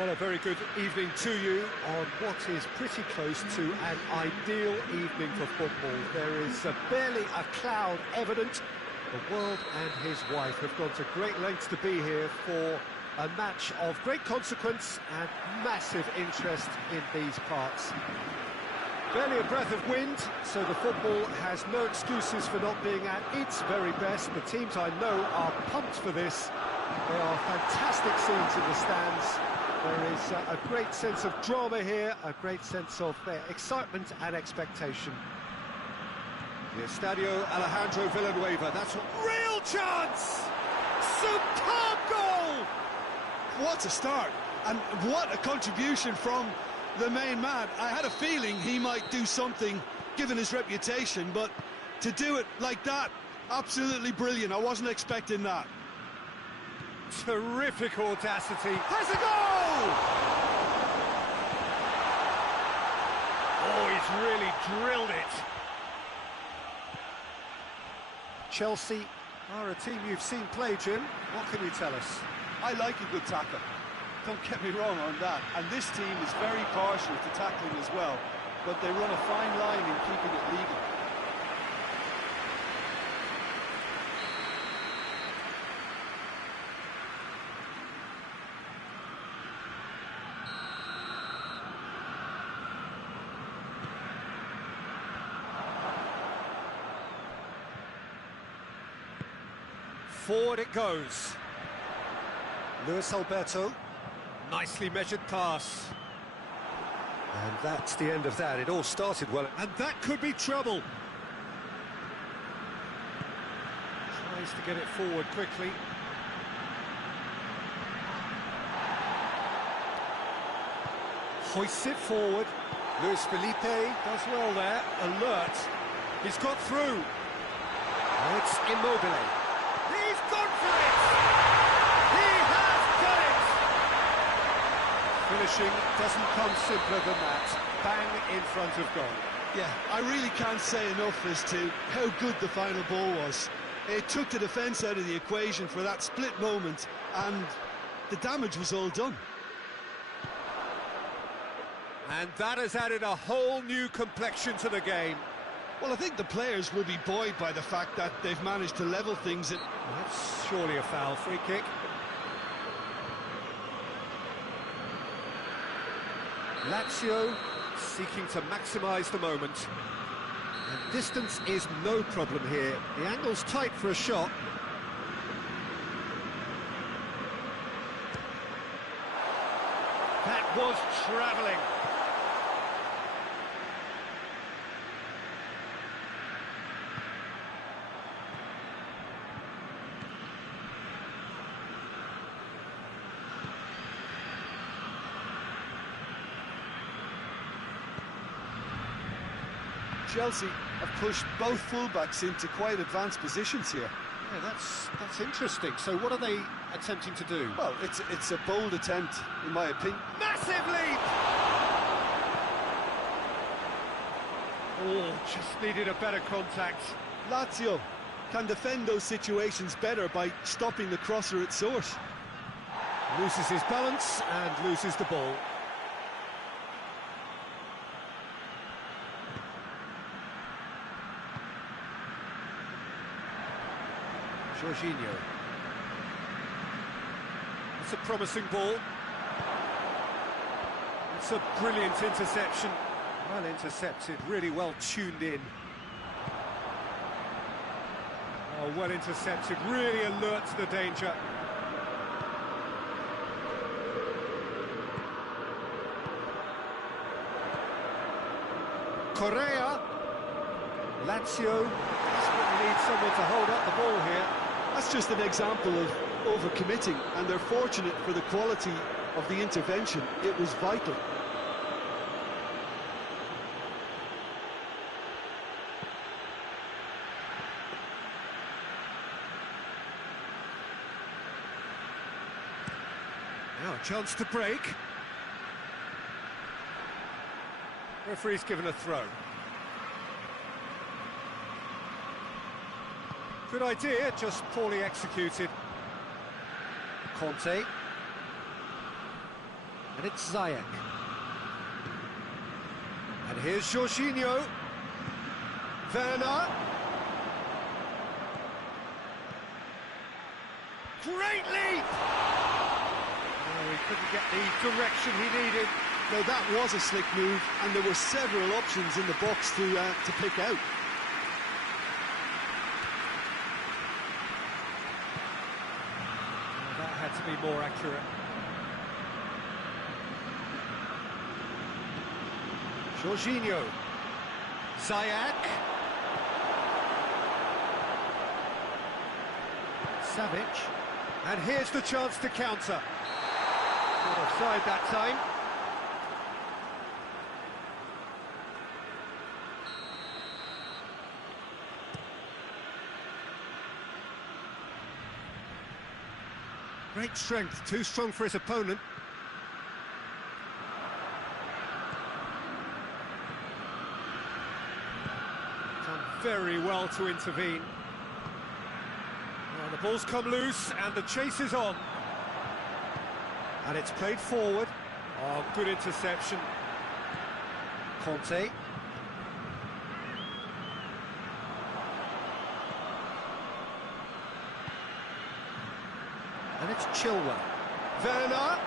Well, a very good evening to you on what is pretty close to an ideal evening for football. There is barely a cloud evident. The world and his wife have gone to great lengths to be here for a match of great consequence and massive interest in these parts. Barely a breath of wind, so the football has no excuses for not being at its very best. The teams I know are pumped for this. There are fantastic scenes in the stands. There is a great sense of drama here, a great sense of excitement and expectation. The Estadio Alejandro Villanueva, that's a real chance! Superb goal! What a start, and what a contribution from the main man. I had a feeling he might do something, given his reputation, but to do it like that, absolutely brilliant. I wasn't expecting that. Terrific audacity. Has a goal! Oh, he's really drilled it. Chelsea are a team you've seen play, Jim. What can you tell us? I like a good tackle. Don't get me wrong on that. And this team is very partial to tackling as well, but they run a fine line in keeping it legal. Forward it goes. Luis Alberto. Nicely measured pass. And that's the end of that. It all started well. And that could be trouble. Tries to get it forward quickly. Hoists it forward. Luis Felipe does well there. Alert. He's got through. Now it's Immobile. He's gone for it! He has done it! Finishing doesn't come simpler than that. Bang in front of goal. Yeah, I really can't say enough as to how good the final ball was. It took the defence out of the equation for that split moment, and the damage was all done. And that has added a whole new complexion to the game. Well, I think the players will be buoyed by the fact that they've managed to level things. That's surely a foul. Free kick. Lazio seeking to maximise the moment. And distance is no problem here. The angle's tight for a shot. That was travelling. Chelsea have pushed both fullbacks into quite advanced positions here. Yeah, that's interesting. So what are they attempting to do? Well, it's a bold attempt, in my opinion. Massive leap! Oh, just needed a better contact. Lazio can defend those situations better by stopping the crosser at source. Loses his balance and loses the ball. Jorginho. It's a promising ball. It's a brilliant interception. Well intercepted, really well tuned in. Oh, well intercepted, really alert to the danger. Correa. Lazio desperately need someone to hold up the ball here. That's just an example of overcommitting, and they're fortunate for the quality of the intervention. It was vital. Now a chance to break. Referee's given a throw. Good idea, just poorly executed. Conte. And it's Ziyech. And here's Jorginho. Werner. Great leap! Oh, he couldn't get the direction he needed. No, that was a slick move, and there were several options in the box to pick out. Oh, that had to be more accurate. Jorginho. Ziyech. Savic. And here's the chance to counter. Not offside that time. Great strength, too strong for his opponent. Done very well to intervene. Well, the ball's come loose and the chase is on. And it's played forward. Oh, good interception. Conte. And it's Chilwell. Werner.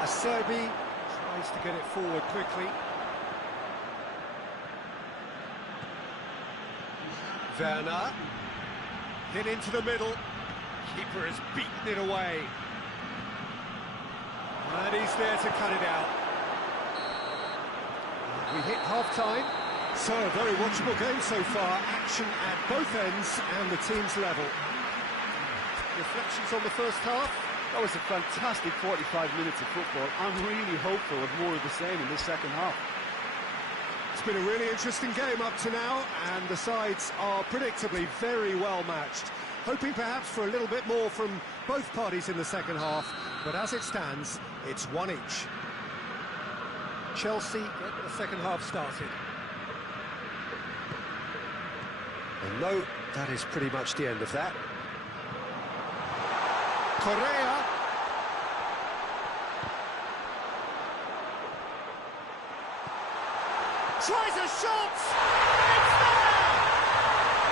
Acerbi tries to get it forward quickly. Werner. Hit into the middle. Keeper has beaten it away. And he's there to cut it out. We hit half-time. So, a very watchable game so far. Action at both ends and the team's level. Reflections on the first half? That was a fantastic 45 minutes of football. I'm really hopeful of more of the same in this second half. It's been a really interesting game up to now, and the sides are predictably very well matched. Hoping perhaps for a little bit more from both parties in the second half, but as it stands, it's one each. Chelsea get the second half started. And no, that is pretty much the end of that. Correa. Tries a shot! It's there!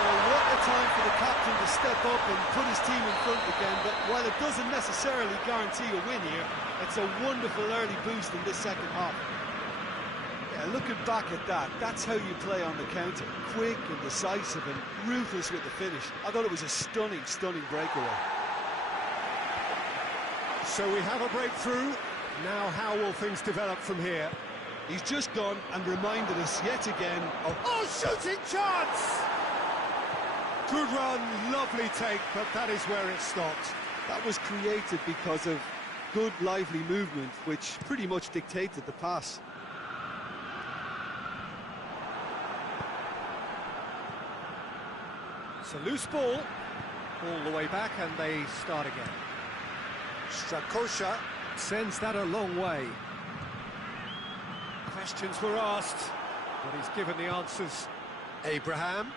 Well, what a time for the captain to step up and put his team in front again, but while it doesn't necessarily guarantee a win here, it's a wonderful early boost in this second half. Yeah, looking back at that, that's how you play on the counter. Quick and decisive and ruthless with the finish. I thought it was a stunning, stunning breakaway. So we have a breakthrough. Now how will things develop from here? He's just gone and reminded us yet again of... Oh, shooting chance! Good run, lovely take, but that is where it stopped. That was created because of good, lively movement, which pretty much dictated the pass. It's a loose ball, all the way back, and they start again. Strakosha sends that a long way. Questions were asked, but he's given the answers. Abraham.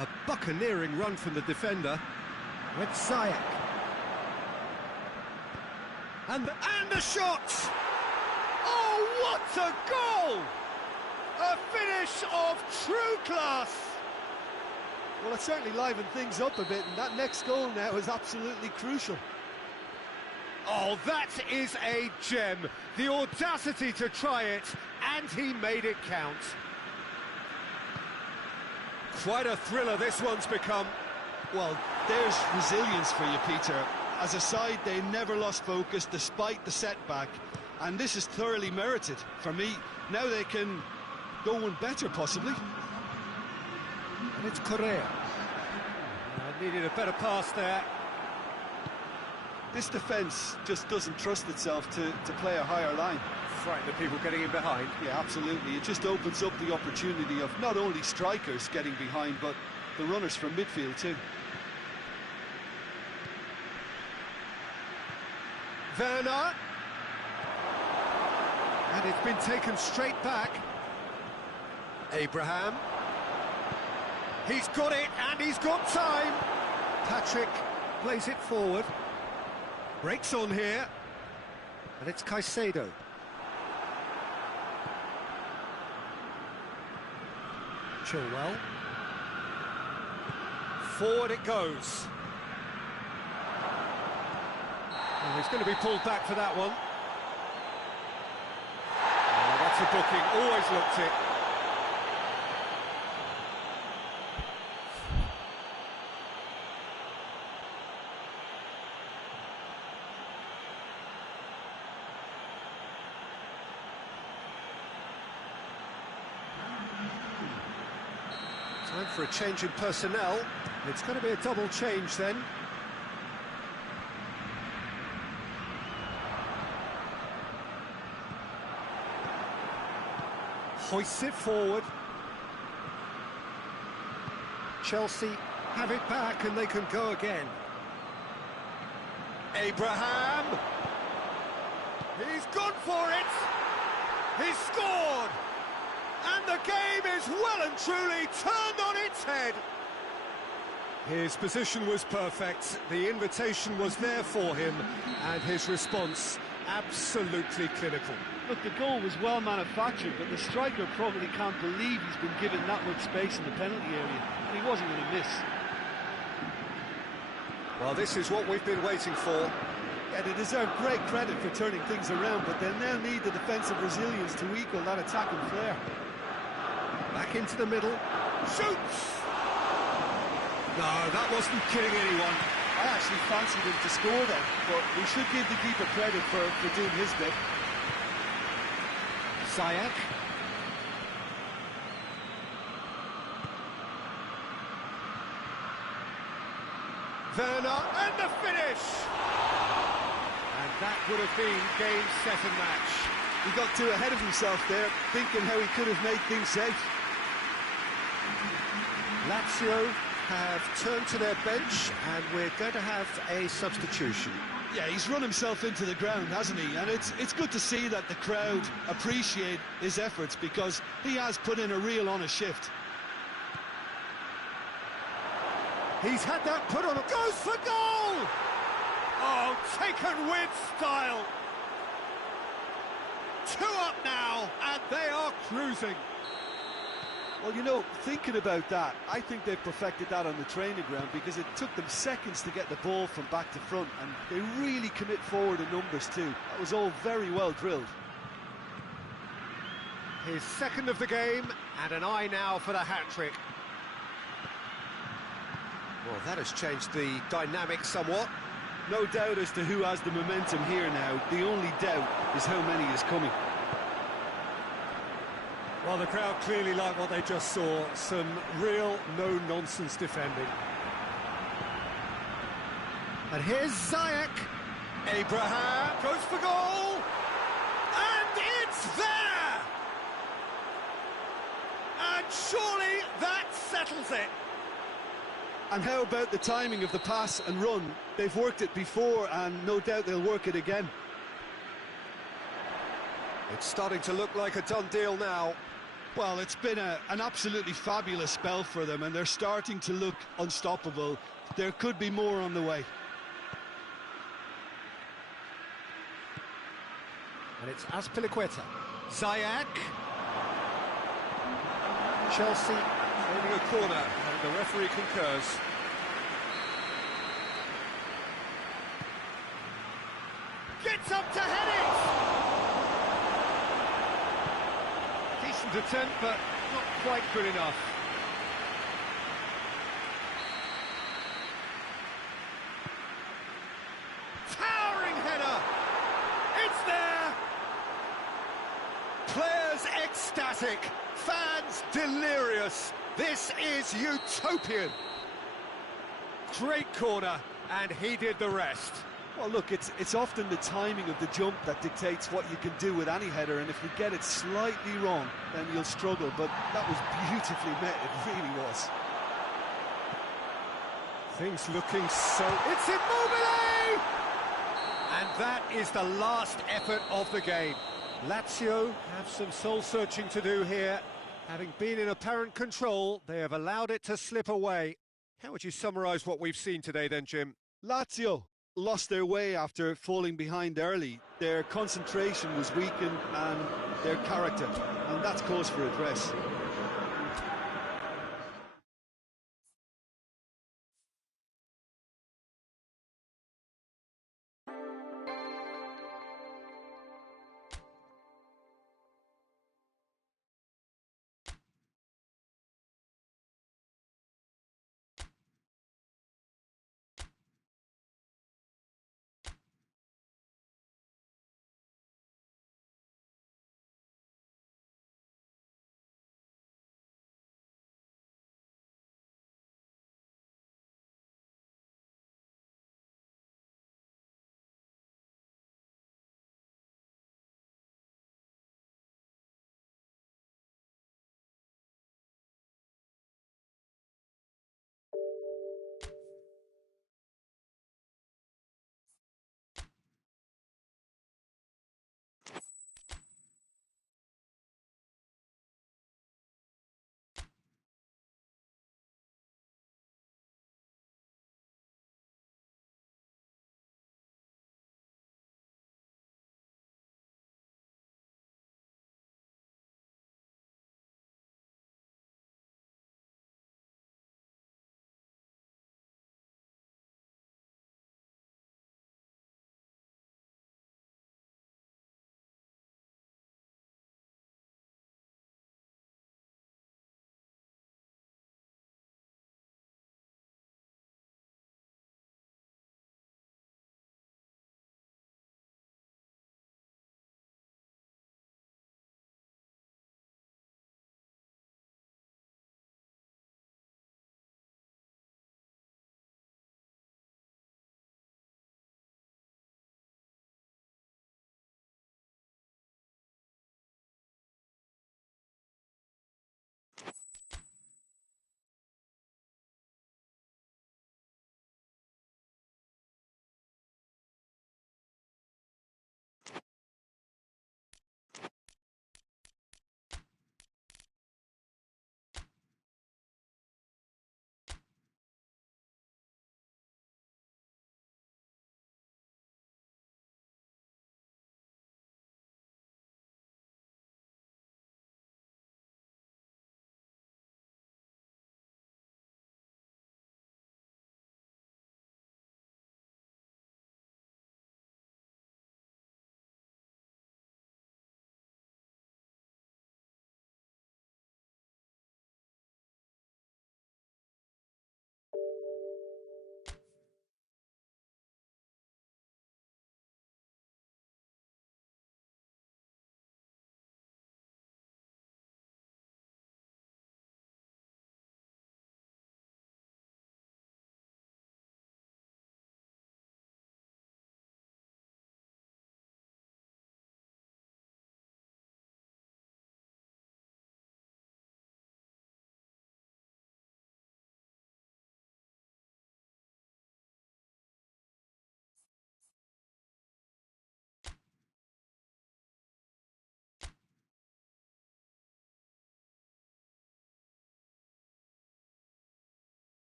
A buccaneering run from the defender. With Ziyech. And the shot! Oh, what a goal! A finish of true class! Well, it certainly livened things up a bit, and that next goal now is absolutely crucial. Oh, that is a gem. The audacity to try it, and he made it count. Quite a thriller this one's become. Well, there's resilience for you, Peter. As a side, they never lost focus despite the setback, and this is thoroughly merited for me. Now they can go one better, possibly. And it's Correa. Needed a better pass there. This defence just doesn't trust itself to play a higher line. Frighten the people getting in behind. Yeah, absolutely. It just opens up the opportunity of not only strikers getting behind, but the runners from midfield too. Werner. And it's been taken straight back. Abraham. He's got it, and he's got time. Patrick plays it forward. Breaks on here. And it's Caicedo. Chilwell. Forward it goes. Oh, he's going to be pulled back for that one. Oh, that's a booking. Always looked it. Time for a change in personnel. It's going to be a double change then. Hoists it forward. Chelsea have it back and they can go again. Abraham! He's gone for it! He's scored! And the game is well and truly turned on its head. His position was perfect, the invitation was there for him, and his response absolutely clinical. Look, the goal was well manufactured, but the striker probably can't believe he's been given that much space in the penalty area, and he wasn't going to miss. Well, this is what we've been waiting for. Yeah, they deserve great credit for turning things around, but they'll now need the defensive resilience to equal that attacking flair. Back into the middle. Shoots! No, that wasn't kidding anyone. I actually fancied him to score then, but we should give the keeper credit for doing his bit. Ziyech. Werner, and the finish! And that would have been game, set and match. He got too ahead of himself there, thinking how he could have made things safe. Lazio have turned to their bench and we're going to have a substitution. Yeah, he's run himself into the ground, hasn't he? And it's good to see that the crowd appreciate his efforts because he has put in a real honest shift. He's had that put on. Goes for goal! Oh, taken with style. 2 up now, and they are cruising. Well, you know, thinking about that, I think they've perfected that on the training ground because it took them seconds to get the ball from back to front, and they really commit forward in numbers too. That was all very well drilled. His second of the game, and an eye now for the hat-trick. Well, that has changed the dynamic somewhat. No doubt as to who has the momentum here now. The only doubt is how many is coming. Well, the crowd clearly like what they just saw. Some real no-nonsense defending. And here's Ziyech. Abraham goes for goal. And it's there! And surely that settles it. And how about the timing of the pass and run? They've worked it before and no doubt they'll work it again. It's starting to look like a done deal now. Well, it's been an absolutely fabulous spell for them and they're starting to look unstoppable. There could be more on the way. And it's Azpilicueta. Ziyech. Chelsea holding a corner, and the referee concurs. Gets up to head it! Decent attempt, but not quite good enough. Towering header! It's there! Players ecstatic, fans delirious. This is utopian. Great corner, and he did the rest. Well, look, it's often the timing of the jump that dictates what you can do with any header, and if you get it slightly wrong, then you'll struggle, but that was beautifully met, it really was. Things looking so... It's Immobile! And that is the last effort of the game. Lazio have some soul-searching to do here. Having been in apparent control, they have allowed it to slip away. How would you summarise what we've seen today then, Jim? Lazio lost their way after falling behind early. Their concentration was weakened and their character, and that's cause for address.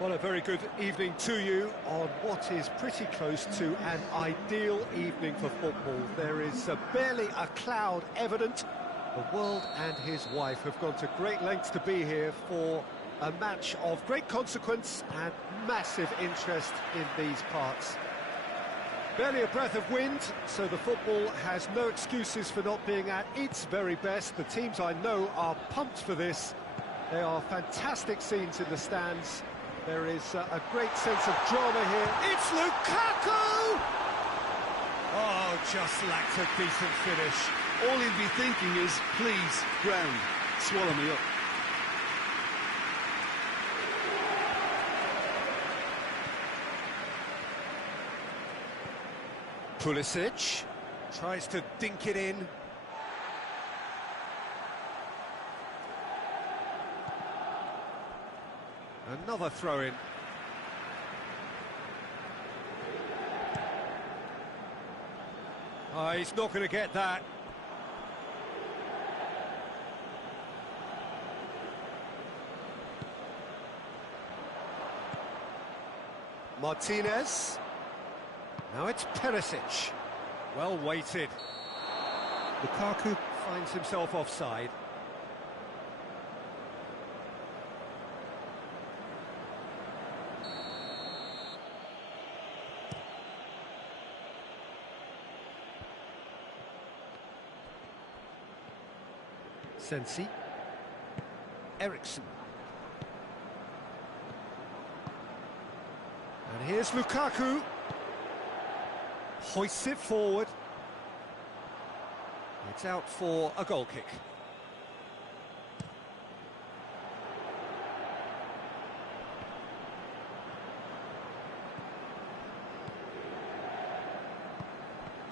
Well, a very good evening to you on what is pretty close to an ideal evening for football. There is barely a cloud evident. The world and his wife have gone to great lengths to be here for a match of great consequence and massive interest in these parts. Barely a breath of wind, so the football has no excuses for not being at its very best. The teams I know are pumped for this. There are fantastic scenes in the stands. There is a great sense of drama here. It's Lukaku! Oh, just lacked a decent finish. All he'll be thinking is, please, ground, swallow me up. Pulisic tries to dink it in. Another throw-in. Oh, he's not going to get that. Martinez. Now it's Perisic. Well weighted. Lukaku finds himself offside. Sensi. Eriksson. And here's Lukaku. Hoists it forward. It's out for a goal kick.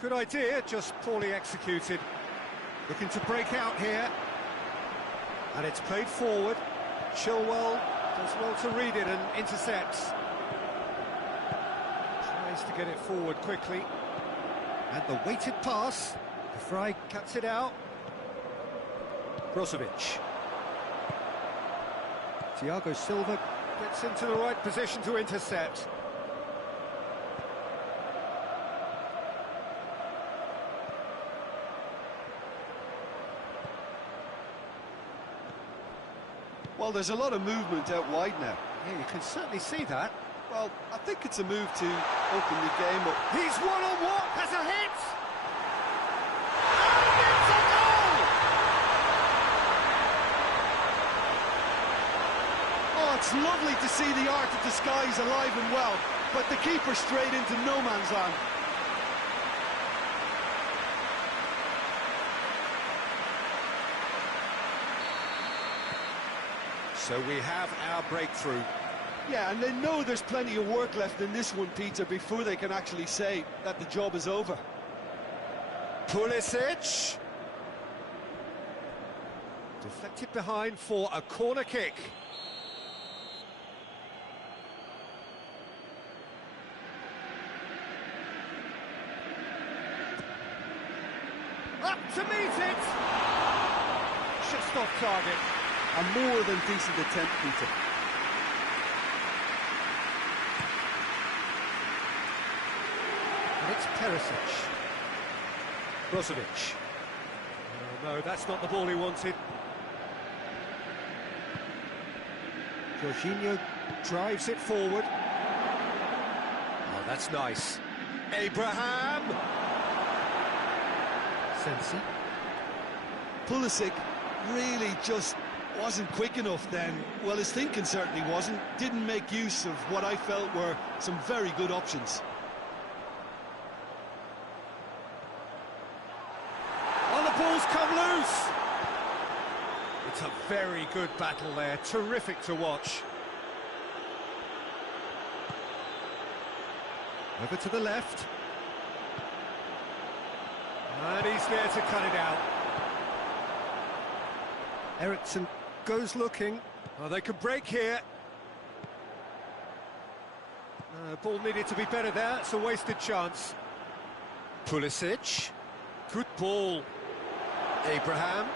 Good idea, just poorly executed. Looking to break out here. And it's played forward. Chilwell does well to read it and intercepts. Tries to get it forward quickly. And the weighted pass. The Fry cuts it out. Brozovic. Thiago Silva gets into the right position to intercept. Well, there's a lot of movement out wide now. Yeah, you can certainly see that. Well, I think it's a move to open the game up. He's one-on-one, has a hit! And it's a goal! Oh, it's lovely to see the art of the skies alive and well, but the keeper straight into no man's land. So we have our breakthrough. Yeah, and they know there's plenty of work left in this one, Peter, before they can actually say that the job is over. Pulisic. Deflected behind for a corner kick. Up to meet it. Just off target. A more than decent attempt, Peter. And it's Perisic. Brozovic. Oh, no, that's not the ball he wanted. Jorginho drives it forward. Oh, that's nice. Abraham! Sensi. Pulisic really just wasn't quick enough then. Well, his thinking certainly wasn't. Didn't make use of what I felt were some very good options. Oh, the ball's come loose! It's a very good battle there. Terrific to watch. Over to the left. And he's there to cut it out. Eriksson goes looking. Oh, they could break here. Ball needed to be better there. It's a wasted chance. Pulisic. Good ball. Abraham.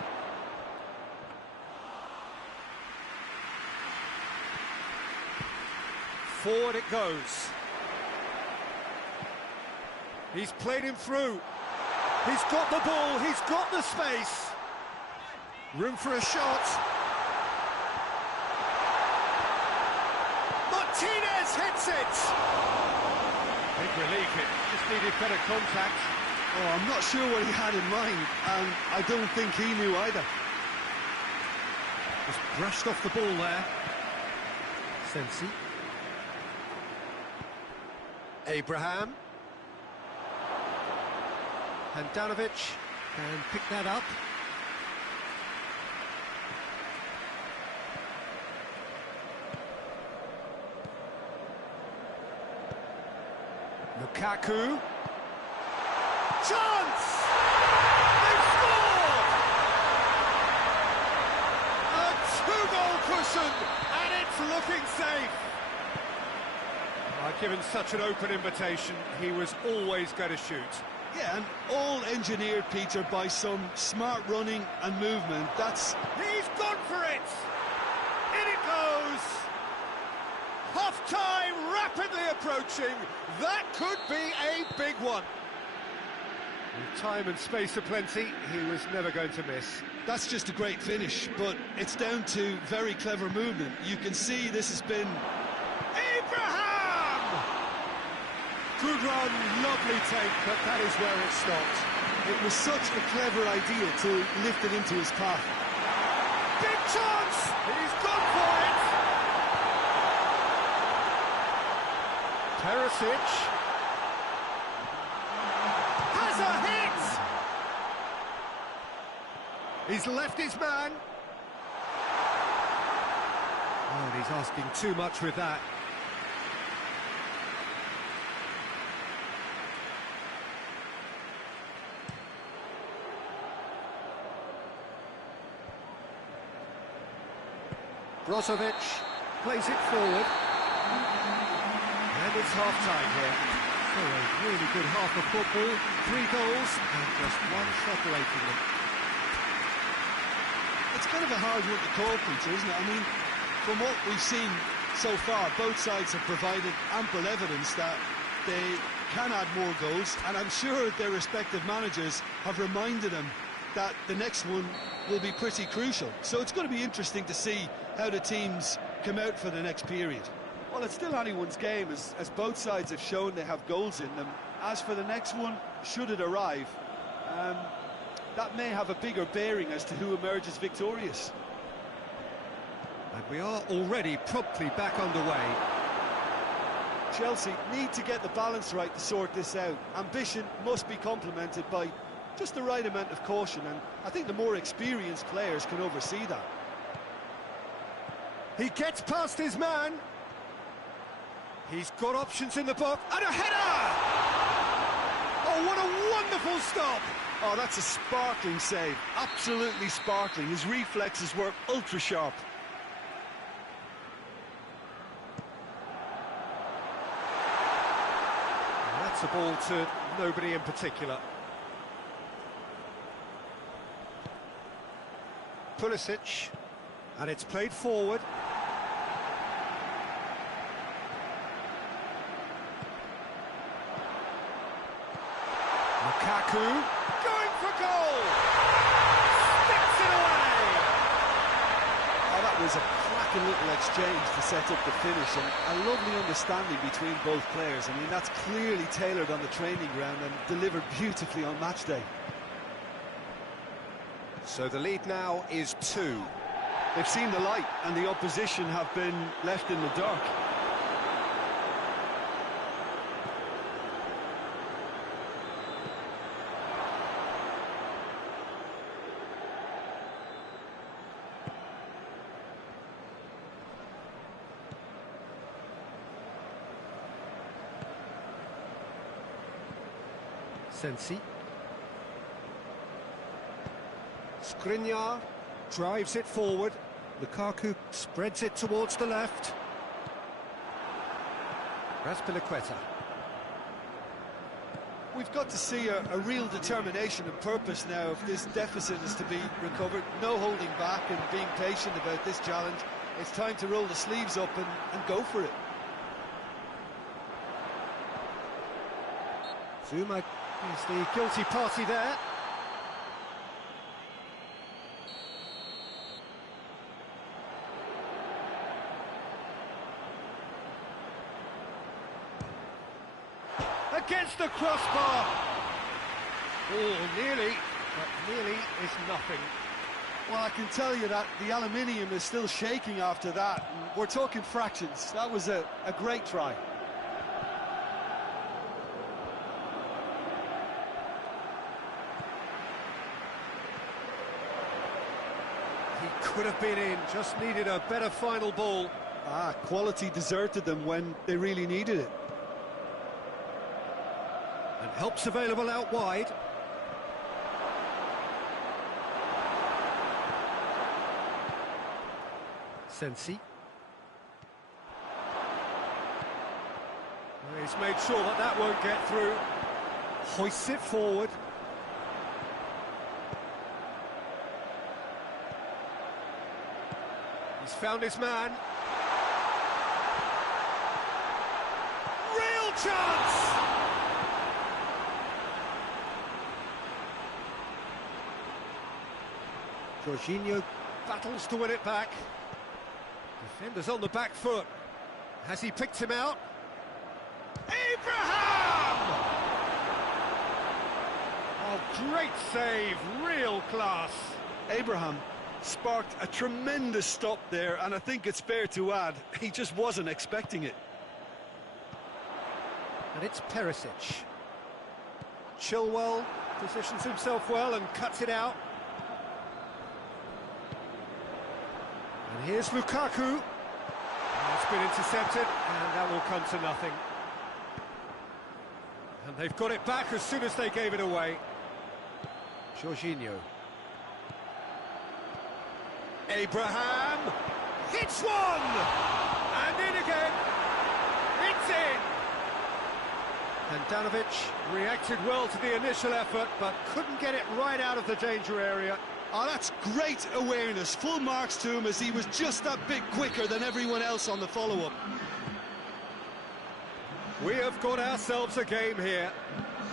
Forward it goes. He's played him through. He's got the ball, he's got the space. Room for a shot. Martinez hits it! Big relief, it just needed better contact. Oh, I'm not sure what he had in mind, and I don't think he knew either. Just brushed off the ball there. Sensi. Abraham. Handanovic can pick that up. Lukaku. Chance! They've scored! A two-goal cushion, and it's looking safe. Given such an open invitation, he was always going to shoot. Yeah, and all engineered, Peter, by some smart running and movement. He's gone for it! In it goes! Half-time rapidly approaching. That could be a big one. With time and space aplenty, he was never going to miss. That's just a great finish, but it's down to very clever movement. You can see this has been... Abraham! Good run, lovely take, but that is where it stopped. It was such a clever idea to lift it into his path. Big chance! He's gone for it! Perisic has a hit! He's left his man. Oh, and he's asking too much with that. Brozovic plays it forward. And it's half-time here. So a really good half of football. 3 goals and just one separating them. It's kind of a hard one to call, Peter, isn't it? I mean, from what we've seen so far, both sides have provided ample evidence that they can add more goals, and I'm sure their respective managers have reminded them that the next one will be pretty crucial. So it's going to be interesting to see how the teams come out for the next period. Well, it's still anyone's game, as both sides have shown they have goals in them. As for the next one, should it arrive, that may have a bigger bearing as to who emerges victorious. And we are already promptly back underway. Chelsea need to get the balance right to sort this out. Ambition must be complemented by just the right amount of caution, and I think the more experienced players can oversee that. He gets past his man. He's got options in the box. And a header! Oh, what a wonderful stop! Oh, that's a sparkling save. Absolutely sparkling. His reflexes were ultra-sharp. That's a ball to nobody in particular. Pulisic, and it's played forward. Lukaku, going for goal! Sticks it away! Oh, that was a cracking little exchange to set up the finish, and a lovely understanding between both players. I mean, that's clearly tailored on the training ground and delivered beautifully on match day. So the lead now is 2. They've seen the light, and the opposition have been left in the dark. Sensi. Skriniar drives it forward. Lukaku spreads it towards the left. Raspilicueta. We've got to see a real determination and purpose now if this deficit is to be recovered. No holding back and being patient about this challenge. It's time to roll the sleeves up and go for it. Zuma is the guilty party there. Against the crossbar. Oh, nearly, but nearly is nothing. Well, I can tell you that the aluminium is still shaking after that. And we're talking fractions. That was a great try. He could have been in, just needed a better final ball. Quality deserted them when they really needed it. And help's available out wide. Sensi. He's made sure that that won't get through. Hoists it forward. He's found his man. Real chance! Jorginho battles to win it back. Defender's on the back foot. Has he picked him out? Abraham! Oh, great save, real class. Abraham sparked a tremendous stop there, and I think it's fair to add, he just wasn't expecting it. And it's Perisic. Chilwell positions himself well and cuts it out. And here's Lukaku. It's been intercepted, and that will come to nothing. And they've got it back as soon as they gave it away. Jorginho. Abraham hits one! And in again. It's in! Handanovic reacted well to the initial effort, but couldn't get it right out of the danger area. Oh, that's great awareness. Full marks to him as he was just that bit quicker than everyone else on the follow-up. We have got ourselves a game here.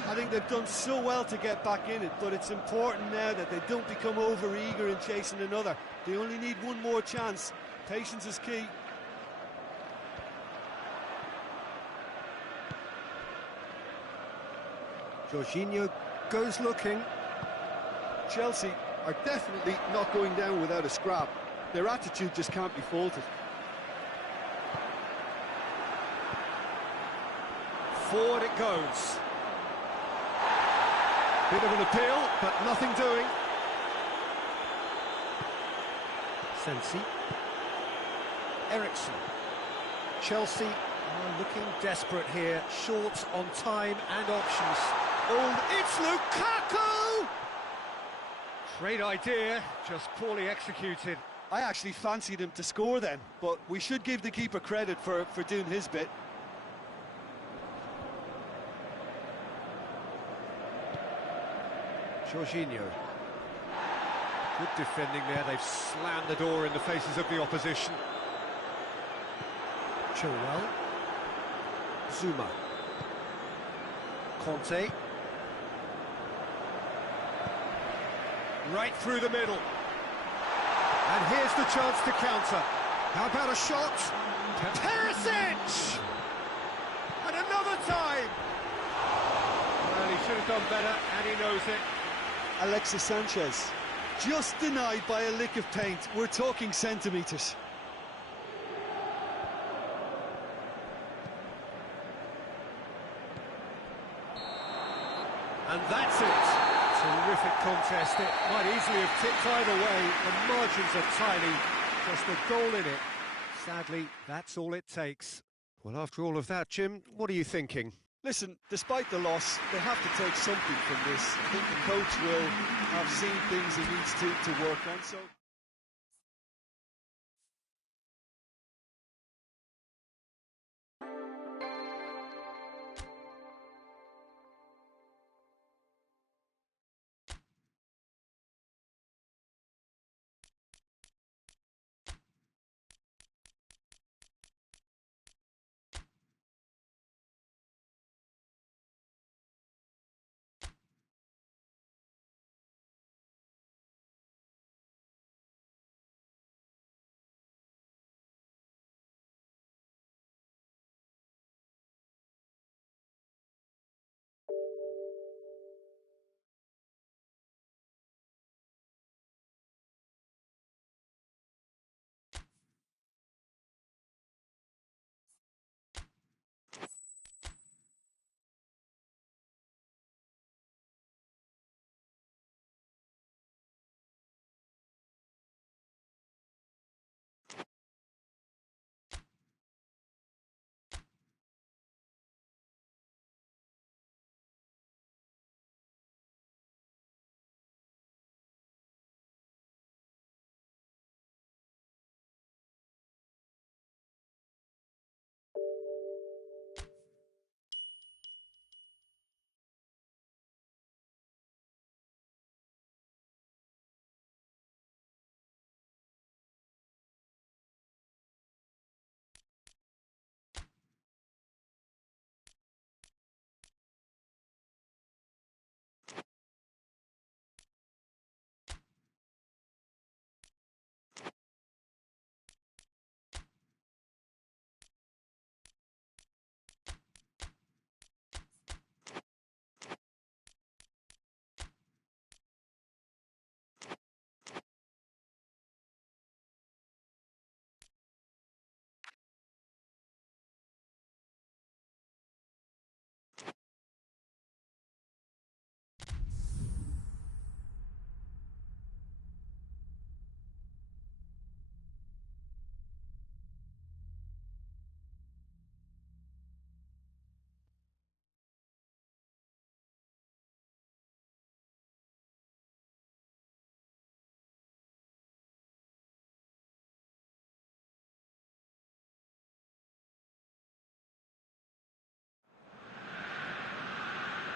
I think they've done so well to get back in it, but it's important now that they don't become over-eager in chasing another. They only need one more chance. Patience is key. Jorginho goes looking. Chelsea are definitely not going down without a scrap. Their attitude just can't be faulted. Forward it goes. Bit of an appeal, but nothing doing. Sensi. Ericsson. Chelsea are looking desperate here, short on time and options. Oh, it's Lukaku! Great idea, just poorly executed. I actually fancied him to score then, but we should give the keeper credit for doing his bit. Jorginho. Good defending there, they've slammed the door in the faces of the opposition. Chilwell. Zuma. Conte. Right through the middle. And here's the chance to counter. How about a shot? Perisic! And another time! Well, he should have done better, and he knows it. Alexis Sanchez, just denied by a lick of paint. We're talking centimetres. And that's it. Terrific contest. It might easily have tipped either way. The margins are tiny. Just a goal in it. Sadly, that's all it takes. Well, after all of that, Jim, what are you thinking? Listen, despite the loss, they have to take something from this. I think the coach will have seen things he needs to work on. So.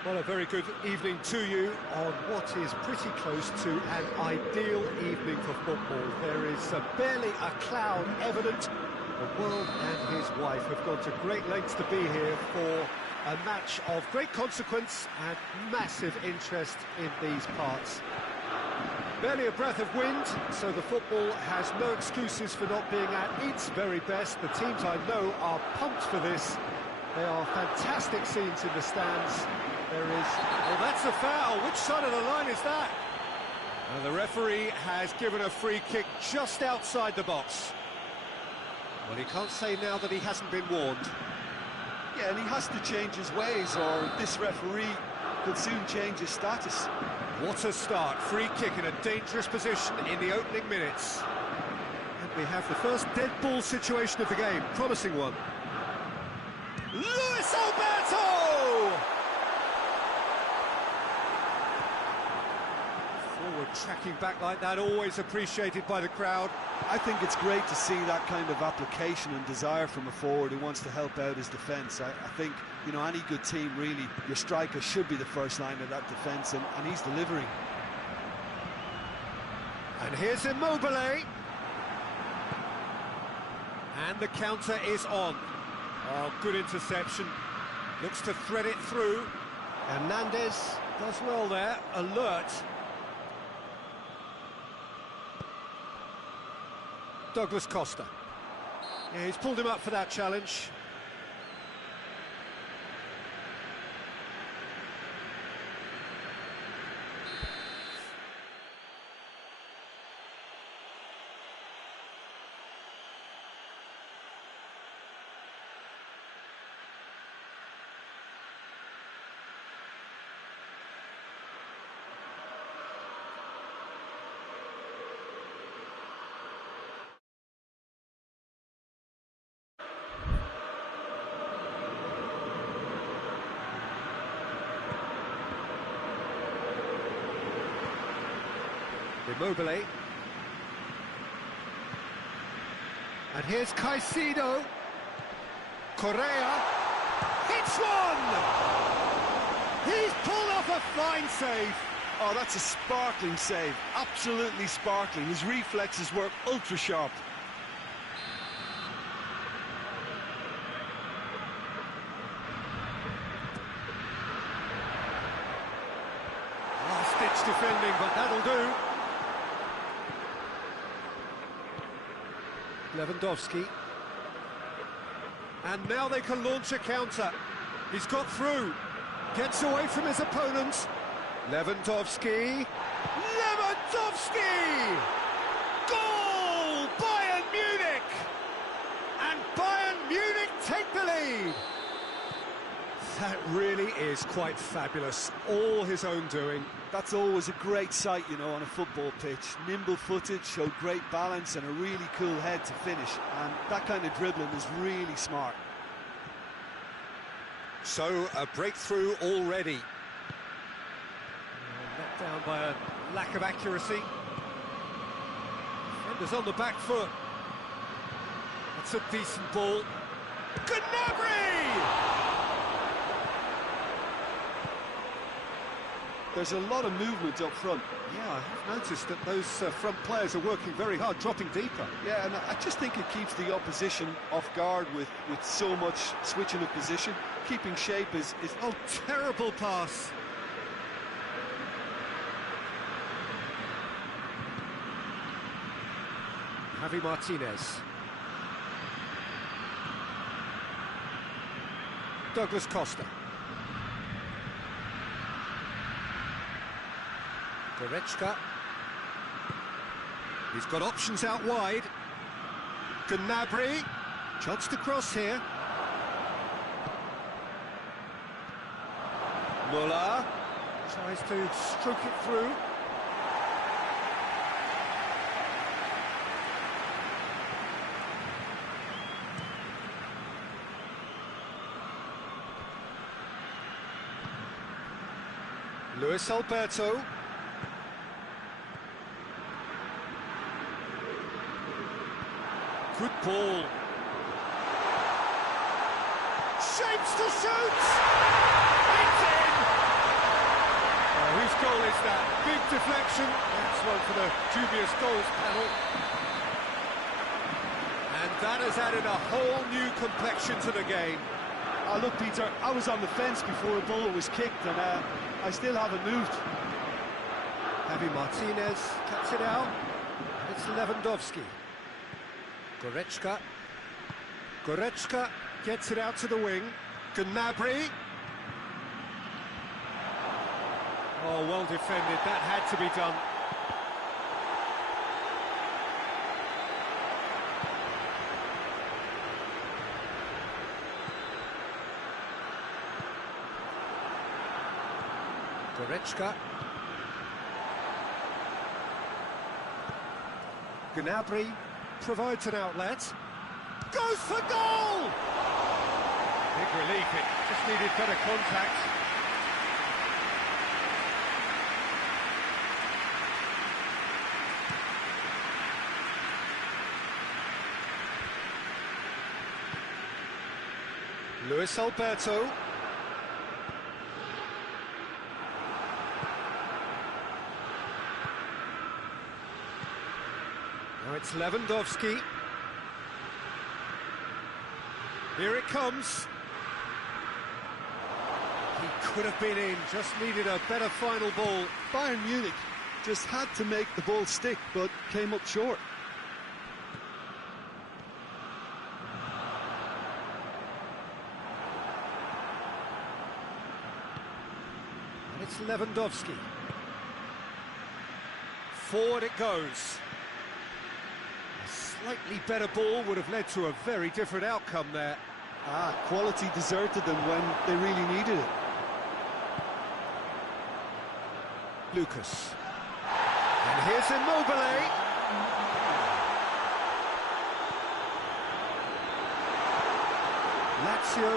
Well, a very good evening to you on what is pretty close to an ideal evening for football. There is barely a cloud evident. The world and his wife have gone to great lengths to be here for a match of great consequence and massive interest in these parts. Barely a breath of wind, so the football has no excuses for not being at its very best. The teams I know are pumped for this. They are fantastic scenes in the stands. There is... Well, that's a foul. Which side of the line is that? And the referee has given a free kick just outside the box. Well, he can't say now that he hasn't been warned. Yeah, and he has to change his ways, or this referee could soon change his status. What a start. Free kick in a dangerous position in the opening minutes. And we have the first dead ball situation of the game. Promising one. Luis Alberto! Forward tracking back like that, always appreciated by the crowd. I think it's great to see that kind of application and desire from a forward who wants to help out his defence. I think, you know, any good team, really, your striker should be the first line of that defence, and he's delivering. And here's Immobile. And the counter is on. Oh, good interception. Looks to thread it through. Hernandez does well there, alert. Douglas Costa. Yeah, he's pulled him up for that challenge. Immobile. And here's Caicedo. Correa hits one! He's pulled off a fine save. Oh, that's a sparkling save. Absolutely sparkling. His reflexes were ultra sharp. Last-ditch defending, but that'll do. Lewandowski. And now they can launch a counter. He's got through. Gets away from his opponent. Lewandowski. Lewandowski! Goal! Bayern Munich! And Bayern Munich take the lead. That really is quite fabulous. All his own doing. That's always a great sight, you know, on a football pitch. Nimble-footed, showed great balance and a really cool head to finish. And that kind of dribbling is really smart. So, a breakthrough already. Let down by a lack of accuracy. Defenders on the back foot. That's a decent ball. Gnabry! There's a lot of movement up front. Yeah, I have noticed that those front players are working very hard, dropping deeper. Yeah, and I just think it keeps the opposition off guard with so much switching of position. Keeping shape is... Oh, terrible pass. Javi Martinez. Douglas Costa. Goretzka. He's got options out wide. Gnabry. Chance to cross here. Muller tries to stroke it through. Luis Alberto. Good ball. Shapes to shoot! It's in! goal is that? Big deflection. That's one for the dubious goals panel. And that has added a whole new complexion to the game. Look, Peter, I was on the fence before the ball was kicked, and I still haven't moved. Javi Martinez cuts it out. It's Lewandowski. Goretzka gets it out to the wing. Gnabry. Oh, well defended. That had to be done. Goretzka. Gnabry provides an outlet. Goes for goal! Big relief, it just needed better contact. Luis Alberto. Now it's Lewandowski. Here it comes. He could have been in, just needed a better final ball. Bayern Munich just had to make the ball stick, but came up short. And it's Lewandowski. Forward it goes. A slightly better ball would have led to a very different outcome there. Quality deserted them when they really needed it. Lucas. And here's Immobile. Lazio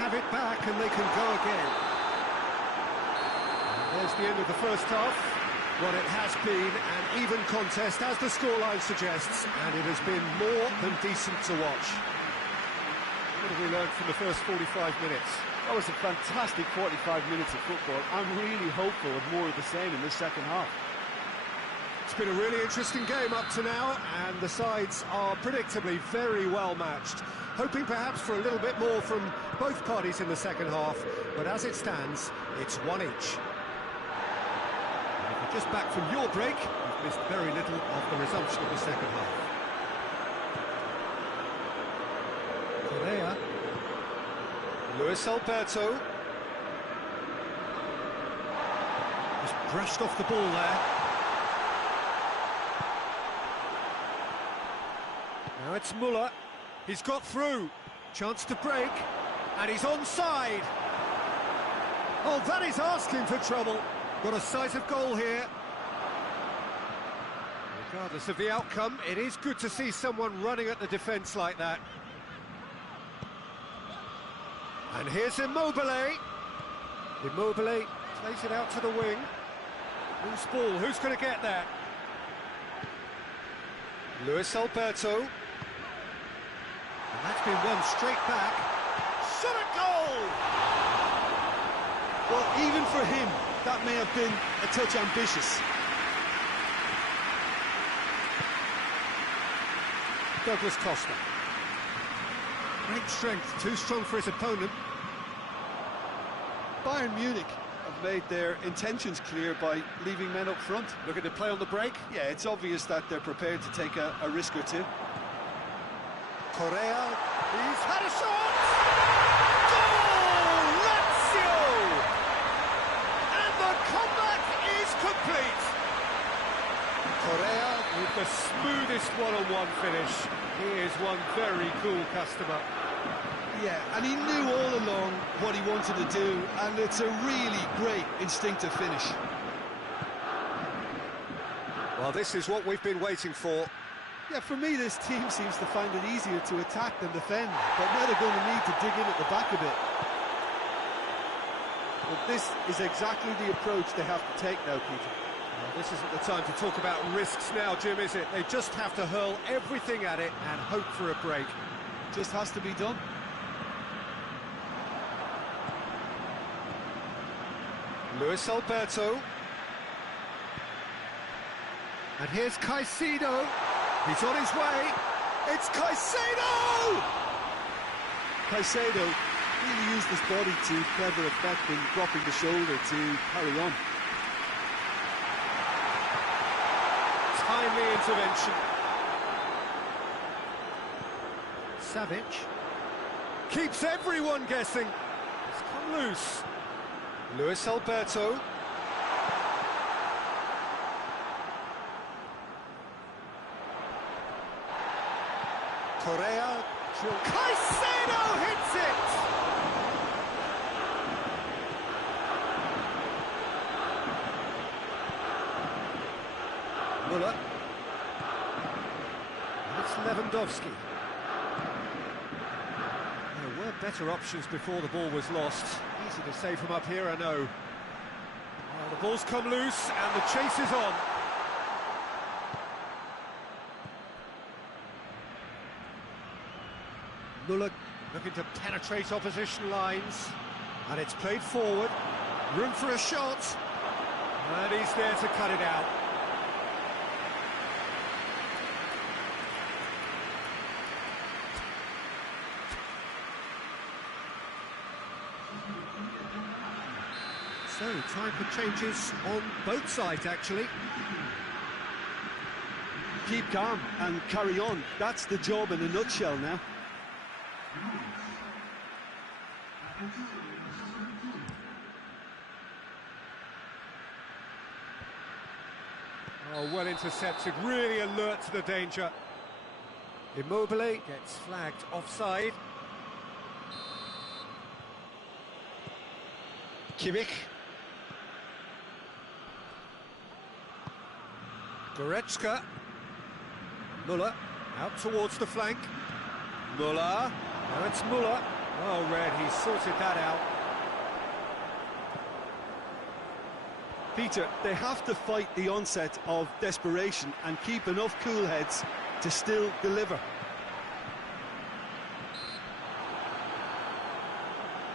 have it back and they can go again. And there's the end of the first half. What it has been an even contest, as the scoreline suggests, and it has been more than decent to watch. What have we learned from the first 45 minutes? That was a fantastic 45 minutes of football. I'm really hopeful of more of the same in this second half. It's been a really interesting game up to now, and the sides are predictably very well matched. Hoping perhaps for a little bit more from both parties in the second half, but as it stands, it's one each. And if you're just back from your break, you've missed very little of the resumption of the second half. Correa. Luis Alberto. Just brushed off the ball there. Now it's Muller. He's got through. Chance to break. And he's onside. Oh, that is asking for trouble. Got a sight of goal here. Regardless of the outcome, it is good to see someone running at the defence like that. And here's Immobile. Immobile plays it out to the wing. Loose ball, who's going to get there? Luis Alberto. And that's been won straight back. Shot a goal! Well, even for him, that may have been a touch ambitious. Douglas Costa. Great strength, too strong for his opponent. Bayern Munich have made their intentions clear by leaving men up front. Looking to play on the break. Yeah, it's obvious that they're prepared to take a risk or two. Correa, he's had a shot! Goal! Lazio! And the comeback is complete! Correa with the smoothest one-on-one finish. He is one very cool customer. Yeah, and he knew all along what he wanted to do, and it's a really great instinctive finish. Well, this is what we've been waiting for. Yeah, for me, this team seems to find it easier to attack than defend, but now they're going to need to dig in at the back a bit. But this is exactly the approach they have to take now, Peter. Well, this isn't the time to talk about risks now, Jim, is it? They just have to hurl everything at it and hope for a break. Just has to be done. Luis Alberto. And here's Caicedo. He's on his way. It's Caicedo! Caicedo really used his body to clever effect in dropping the shoulder to carry on. Timely intervention. Savic keeps everyone guessing. It's come loose. Luis Alberto. Correa. Caicedo hits it! Muller. And it's Lewandowski. There were better options before the ball was lost. Easy to say from up here, I know. Well, the ball's come loose and the chase is on. Muller looking to penetrate opposition lines. And it's played forward. Room for a shot. And he's there to cut it out. So, time for changes on both sides, actually. Keep calm and carry on. That's the job in a nutshell now. Oh, well intercepted, really alert to the danger. Immobile gets flagged offside. Kimmich. Goretzka. Muller out towards the flank. Muller. Now it's Muller. Oh, Red, he sorted that out. Peter, they have to fight the onset of desperation and keep enough cool heads to still deliver.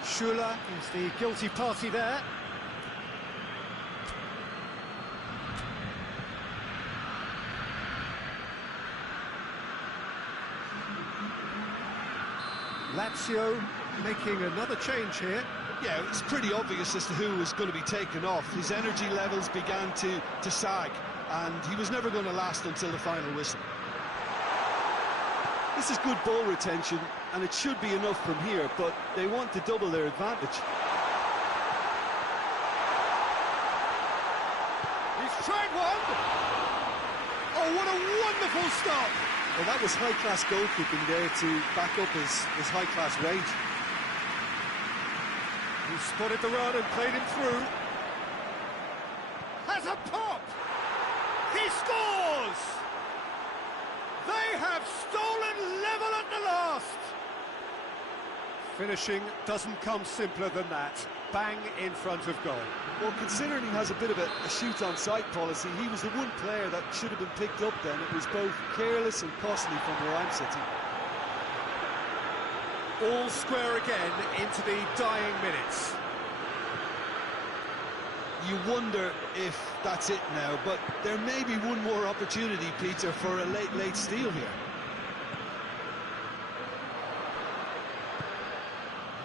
Schuller is the guilty party there. Lazio making another change here. Yeah, it's pretty obvious as to who was going to be taken off. His energy levels began to sag, and he was never going to last until the final whistle. This is good ball retention, and it should be enough from here, but they want to double their advantage. He's tried one! Oh, what a wonderful stop! Well, that was high-class goalkeeping there to back up his high-class range. He spotted the run and played him through. Has a pop! He scores! They have stolen level at the last! Finishing doesn't come simpler than that. Bang in front of goal. Well, considering he has a bit of a shoot-on-sight policy, he was the one player that should have been picked up then. It was both careless and costly from where I'm sitting. All square again into the dying minutes. You wonder if that's it now, but there may be one more opportunity, Peter, for a late steal here.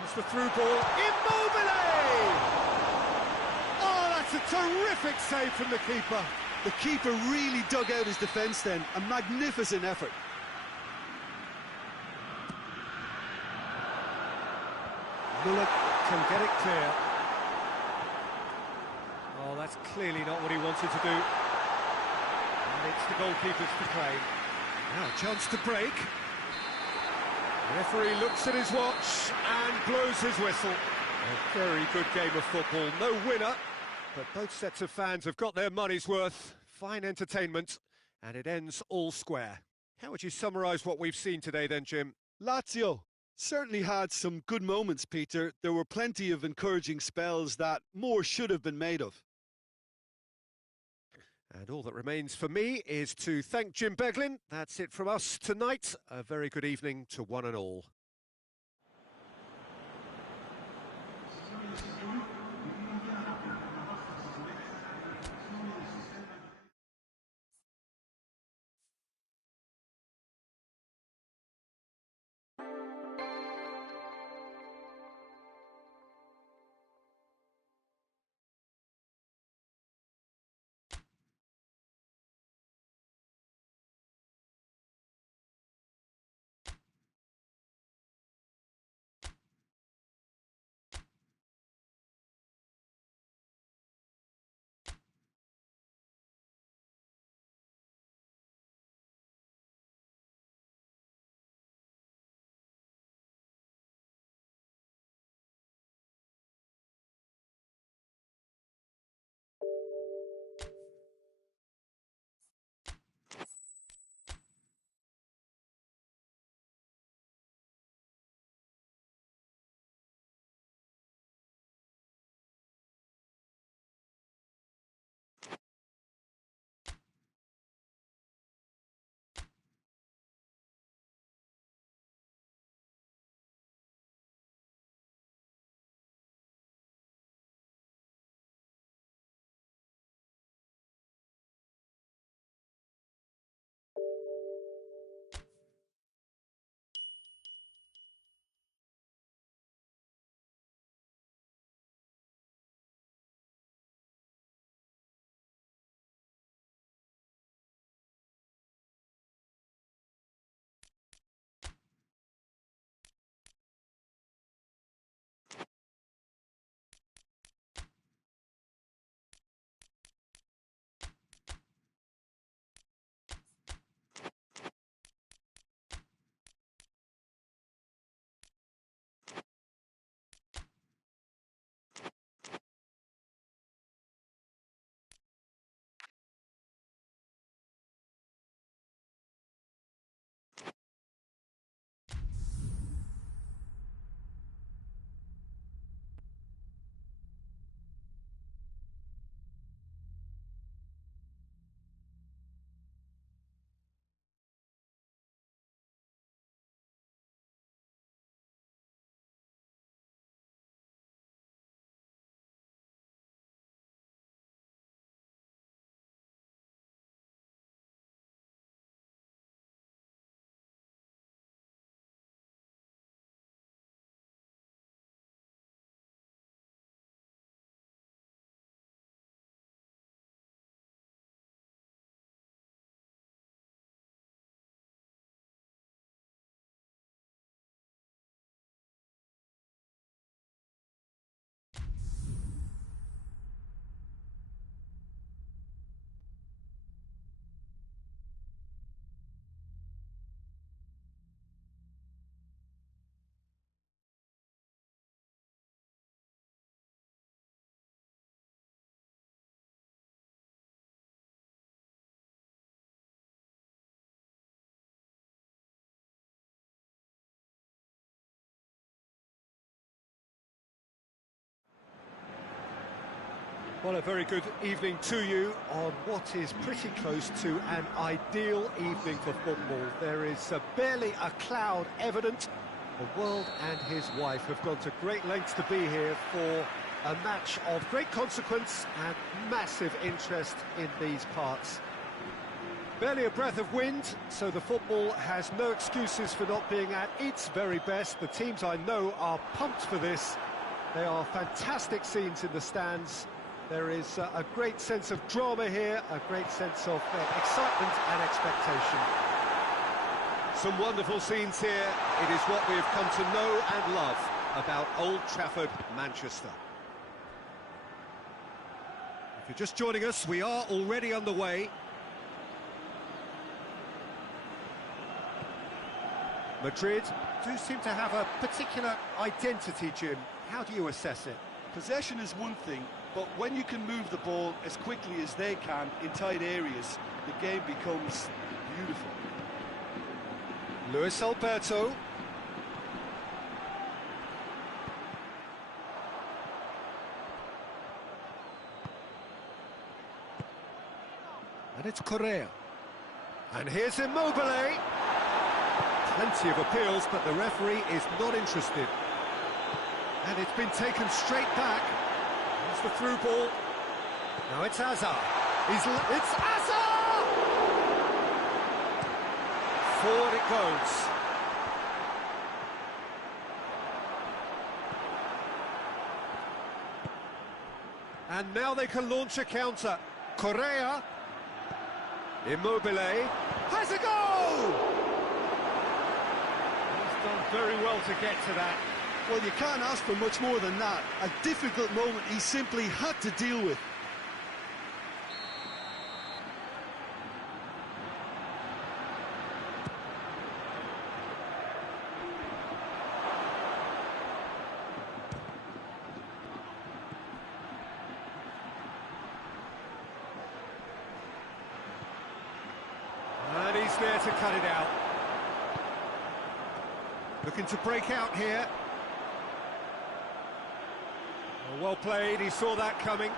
It's the through ball. Immobile! Oh, that's a terrific save from the keeper. The keeper really dug out his defence then. A magnificent effort. Muller can get it clear. Oh, that's clearly not what he wanted to do. And it's the goalkeeper's to claim. Now a chance to break. The referee looks at his watch and blows his whistle. A very good game of football. No winner, but both sets of fans have got their money's worth. Fine entertainment, and it ends all square. How would you summarise what we've seen today then, Jim? Lazio certainly had some good moments, Peter. There were plenty of encouraging spells that more should have been made of. And all that remains for me is to thank Jim Beglin. That's it from us tonight. A very good evening to one and all. Well, a very good evening to you on what is pretty close to an ideal evening for football. There is barely a cloud evident. The world and his wife have gone to great lengths to be here for a match of great consequence and massive interest in these parts. Barely a breath of wind, so the football has no excuses for not being at its very best. The teams I know are pumped for this. They are fantastic scenes in the stands. There is a great sense of drama here, a great sense of excitement and expectation. Some wonderful scenes here. It is what we have come to know and love about Old Trafford, Manchester. If you're just joining us, we are already underway. Madrid do seem to have a particular identity, Jim. How do you assess it? Possession is one thing, but when you can move the ball as quickly as they can in tight areas, the game becomes beautiful. Luis Alberto. And it's Correa. And here's Immobile. Plenty of appeals, but the referee is not interested. And it's been taken straight back. Here's the through ball. Now it's Hazard. It's Hazard! Forward it goes. And now they can launch a counter. Correa. Immobile. Has a goal! He's done very well to get to that. Well, you can't ask for much more than that. A difficult moment he simply had to deal with. And he's there to cut it out. Looking to break out here. Well played, he saw that coming.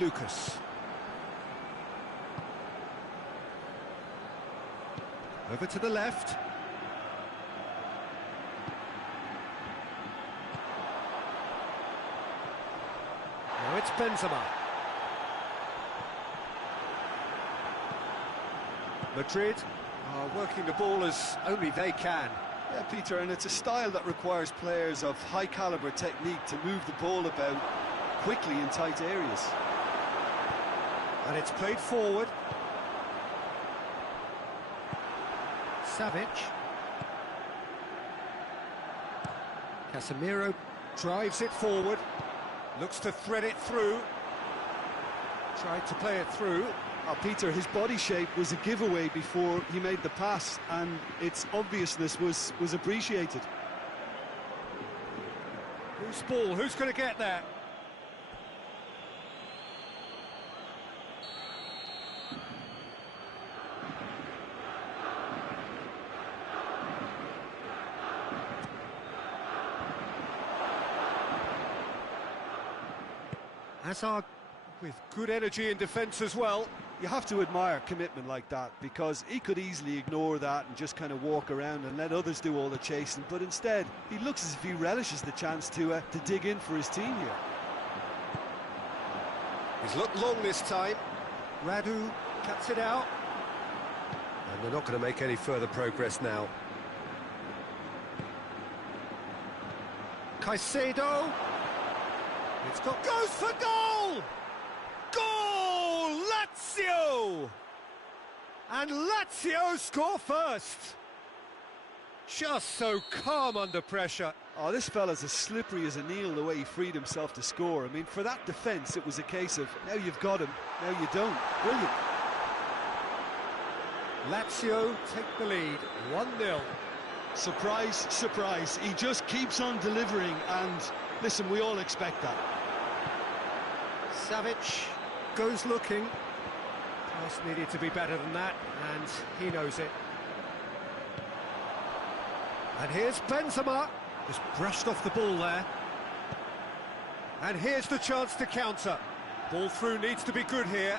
Lucas. Over to the left. Now it's Benzema. Madrid are working the ball as only they can. Yeah, Peter, and it's a style that requires players of high-caliber technique to move the ball about quickly in tight areas. And it's played forward. Savic. Casemiro drives it forward. Looks to thread it through. Tried to play it through. Peter, his body shape was a giveaway before he made the pass, and its obviousness was appreciated. Who's ball? Who's going to get that? Hazard with good energy in defence as well. You have to admire commitment like that, because he could easily ignore that and just kind of walk around and let others do all the chasing, but instead he looks as if he relishes the chance to dig in for his team here. He's looked long this time. Radu cuts it out. And they're not going to make any further progress now. Caicedo. It's got... Goes for goal! Goal! Lazio! And Lazio score first. Just so calm under pressure. Oh, this fella's as slippery as a needle the way he freed himself to score. I mean, for that defence, it was a case of, now you've got him, now you don't. Brilliant. Lazio take the lead, 1-0. Surprise, surprise. He just keeps on delivering, and listen, we all expect that. Savic goes looking. Pass needed to be better than that, and he knows it. And here's Benzema. Just brushed off the ball there. And here's the chance to counter. Ball through needs to be good here.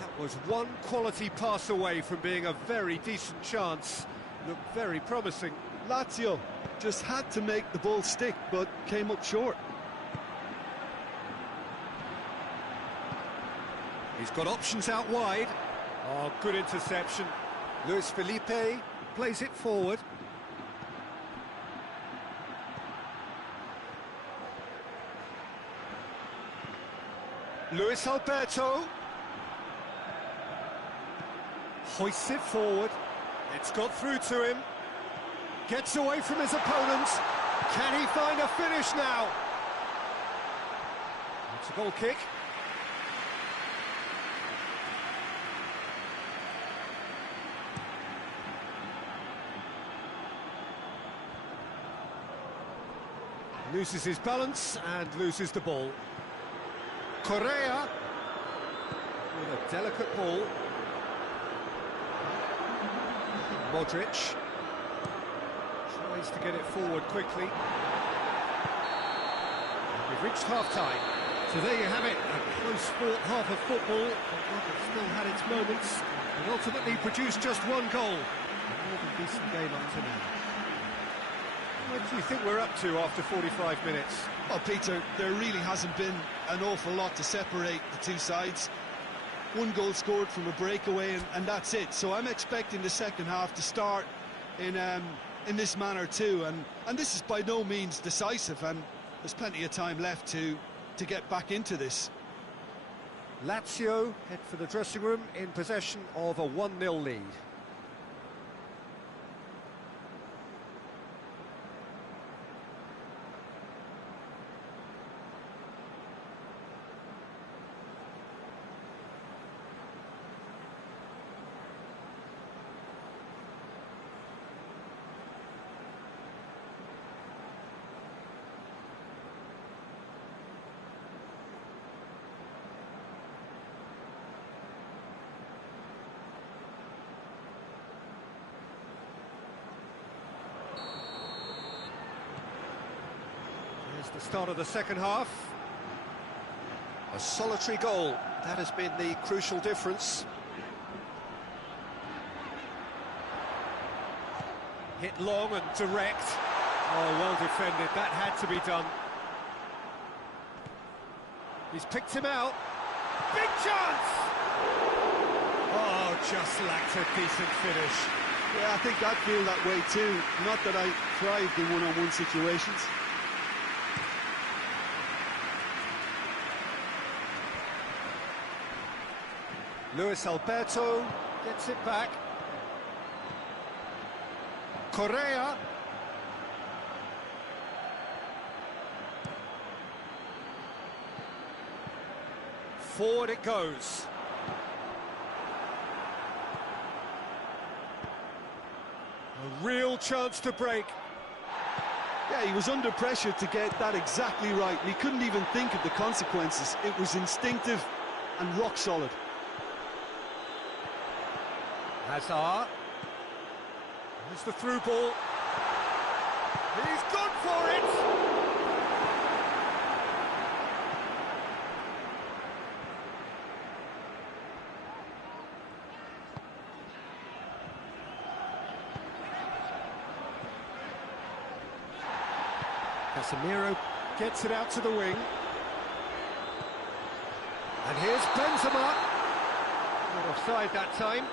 That was one quality pass away from being a very decent chance. Looked very promising. Lazio just had to make the ball stick, but came up short. He's got options out wide. Oh, good interception. Luis Felipe plays it forward. Luis Alberto hoists it forward. It's got through to him. Gets away from his opponent. Can he find a finish now? It's a goal kick. Loses his balance and loses the ball. Correa with a delicate ball. Modric tries to get it forward quickly. We've reached half-time. So there you have it, a close-fought half of football, but it still had its moments, and ultimately produced just one goal. A more than decent game up to now. What do you think we're up to after 45 minutes? Well, Peter, there really hasn't been an awful lot to separate the two sides. One goal scored from a breakaway, and that's it. So I'm expecting the second half to start in this manner too. And this is by no means decisive, and there's plenty of time left to get back into this. Lazio head for the dressing room in possession of a 1-0 lead. The start of the second half. A solitary goal, that has been the crucial difference. Hit long and direct. Oh, well defended, that had to be done. He's picked him out. Big chance! Oh, just lacked a decent finish. Yeah, I think I'd feel that way too. Not that I thrived in one-on-one situations. Luis Alberto gets it back. Correa. Forward it goes. A real chance to break. Yeah, he was under pressure to get that exactly right, and he couldn't even think of the consequences. It was instinctive and rock solid. Hazard. There's the through ball. He's gone for it! Casemiro gets it out to the wing. And here's Benzema. Not offside that time.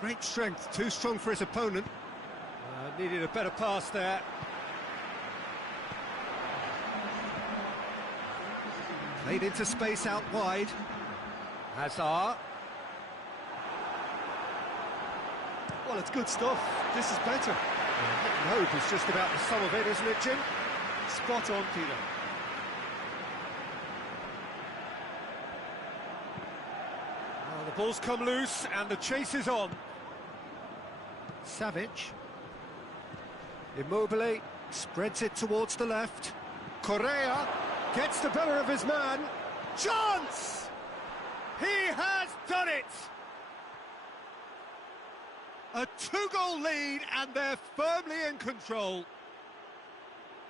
Great strength, too strong for his opponent. Needed a better pass there. Played into space out wide. Hazard. Well, it's good stuff. This is better. Hope is just about the sum of it, isn't it, Jim? Spot on, Peter. Well, the ball's come loose and the chase is on. Savic. Immobile spreads it towards the left. Correa. Gets the better of his man. Chance! He has done it! A two-goal lead, and they're firmly in control.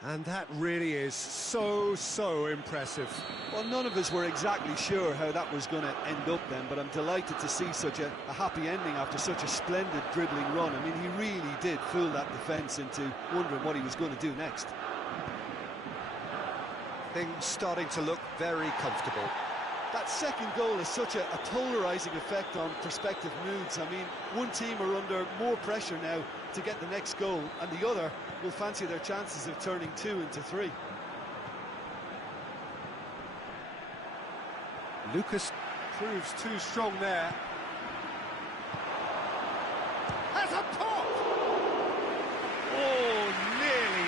And that really is so impressive. Well, none of us were exactly sure how that was going to end up then, but I'm delighted to see such a happy ending after such a splendid dribbling run. I mean, he really did fool that defence into wondering what he was going to do next. Things starting to look very comfortable. That second goal has such a polarising effect on prospective moods. I mean, one team are under more pressure now to get the next goal, and the other will fancy their chances of turning 2 into 3. Lucas proves too strong there. Has a pop! Oh, nearly.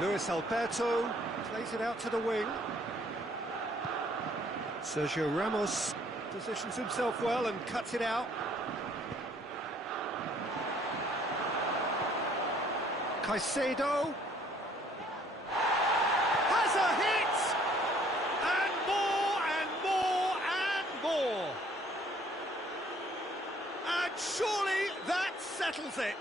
Luis Alberto plays it out to the wing. Sergio Ramos positions himself well and cuts it out. Caicedo has a hit! And more! And surely that settles it.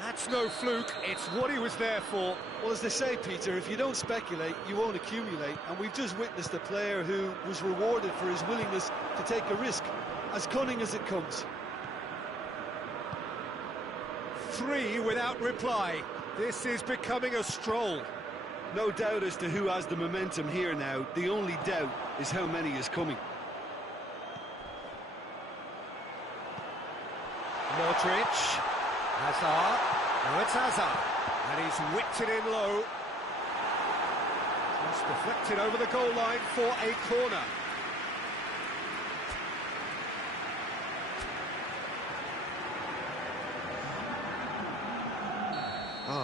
That's no fluke, it's what he was there for. Well, as they say, Peter, if you don't speculate, you won't accumulate, and we've just witnessed a player who was rewarded for his willingness to take a risk, as cunning as it comes. 3 without reply. This is becoming a stroll. No doubt as to who has the momentum here now. The only doubt is how many is coming. Modric. Hazard. Now it's Hazard. And he's whipped it in low. Just deflected over the goal line for a corner.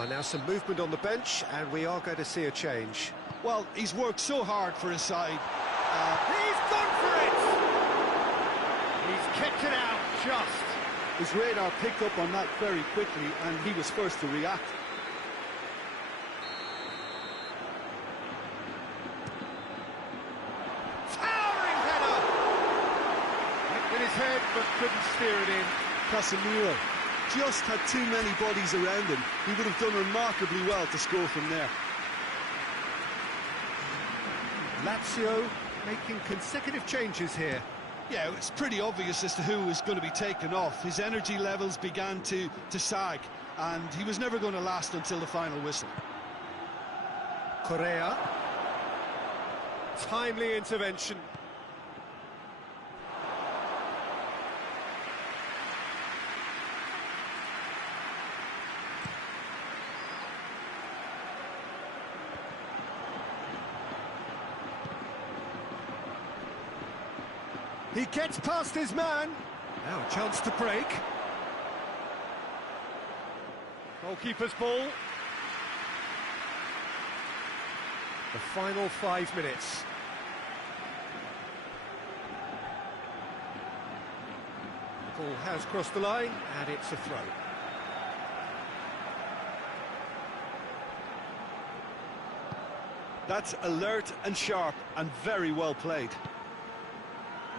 Now some movement on the bench, and we are going to see a change. Well, he's worked so hard for his side. He's gone for it! He's kept it out just. His radar picked up on that very quickly, and he was first to react. Towering header! Went with his head, but couldn't steer it in. Casemiro just had too many bodies around him. He would have done remarkably well to score from there. Lazio making consecutive changes here. Yeah, it's pretty obvious as to who was going to be taken off. His energy levels began to sag, and he was never going to last until the final whistle. Correa. Timely intervention. He gets past his man. Now a chance to break. Goalkeeper's ball. The final 5 minutes. The ball has crossed the line, and it's a throw. That's alert and sharp and very well played.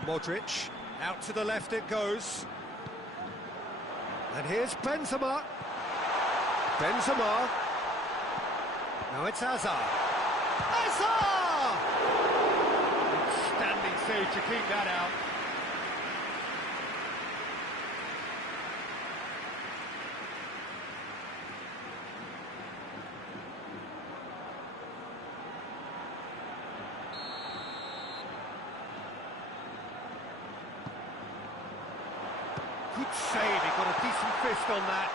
Modric, out to the left it goes. And here's Benzema. Benzema. Now it's Hazard. Hazard! Standing save to keep that out. Good save, he got a decent fist on that.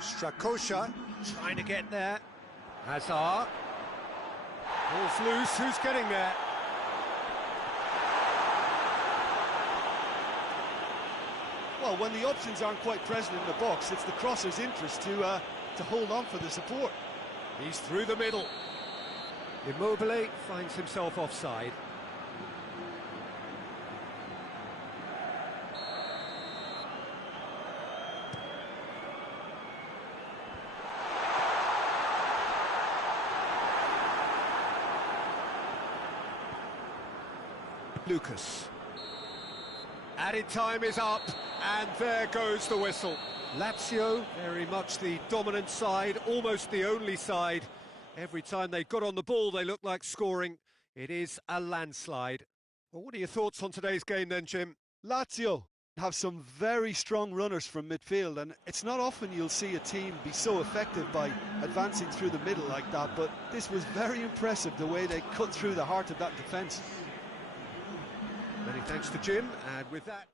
Strakosha trying to get there. Hazard. Ball's loose, who's getting there? Well, when the options aren't quite present in the box, it's the crosser's interest to hold on for the support. He's through the middle. Immobile finds himself offside. Lucas. Added time is up, and there goes the whistle. Lazio, very much the dominant side, almost the only side. Every time they got on the ball, they looked like scoring. It is a landslide. Well, what are your thoughts on today's game then, Jim? Lazio have some very strong runners from midfield, and it's not often you'll see a team be so effective by advancing through the middle like that, but this was very impressive, the way they cut through the heart of that defence. Many thanks to Jim, and with that...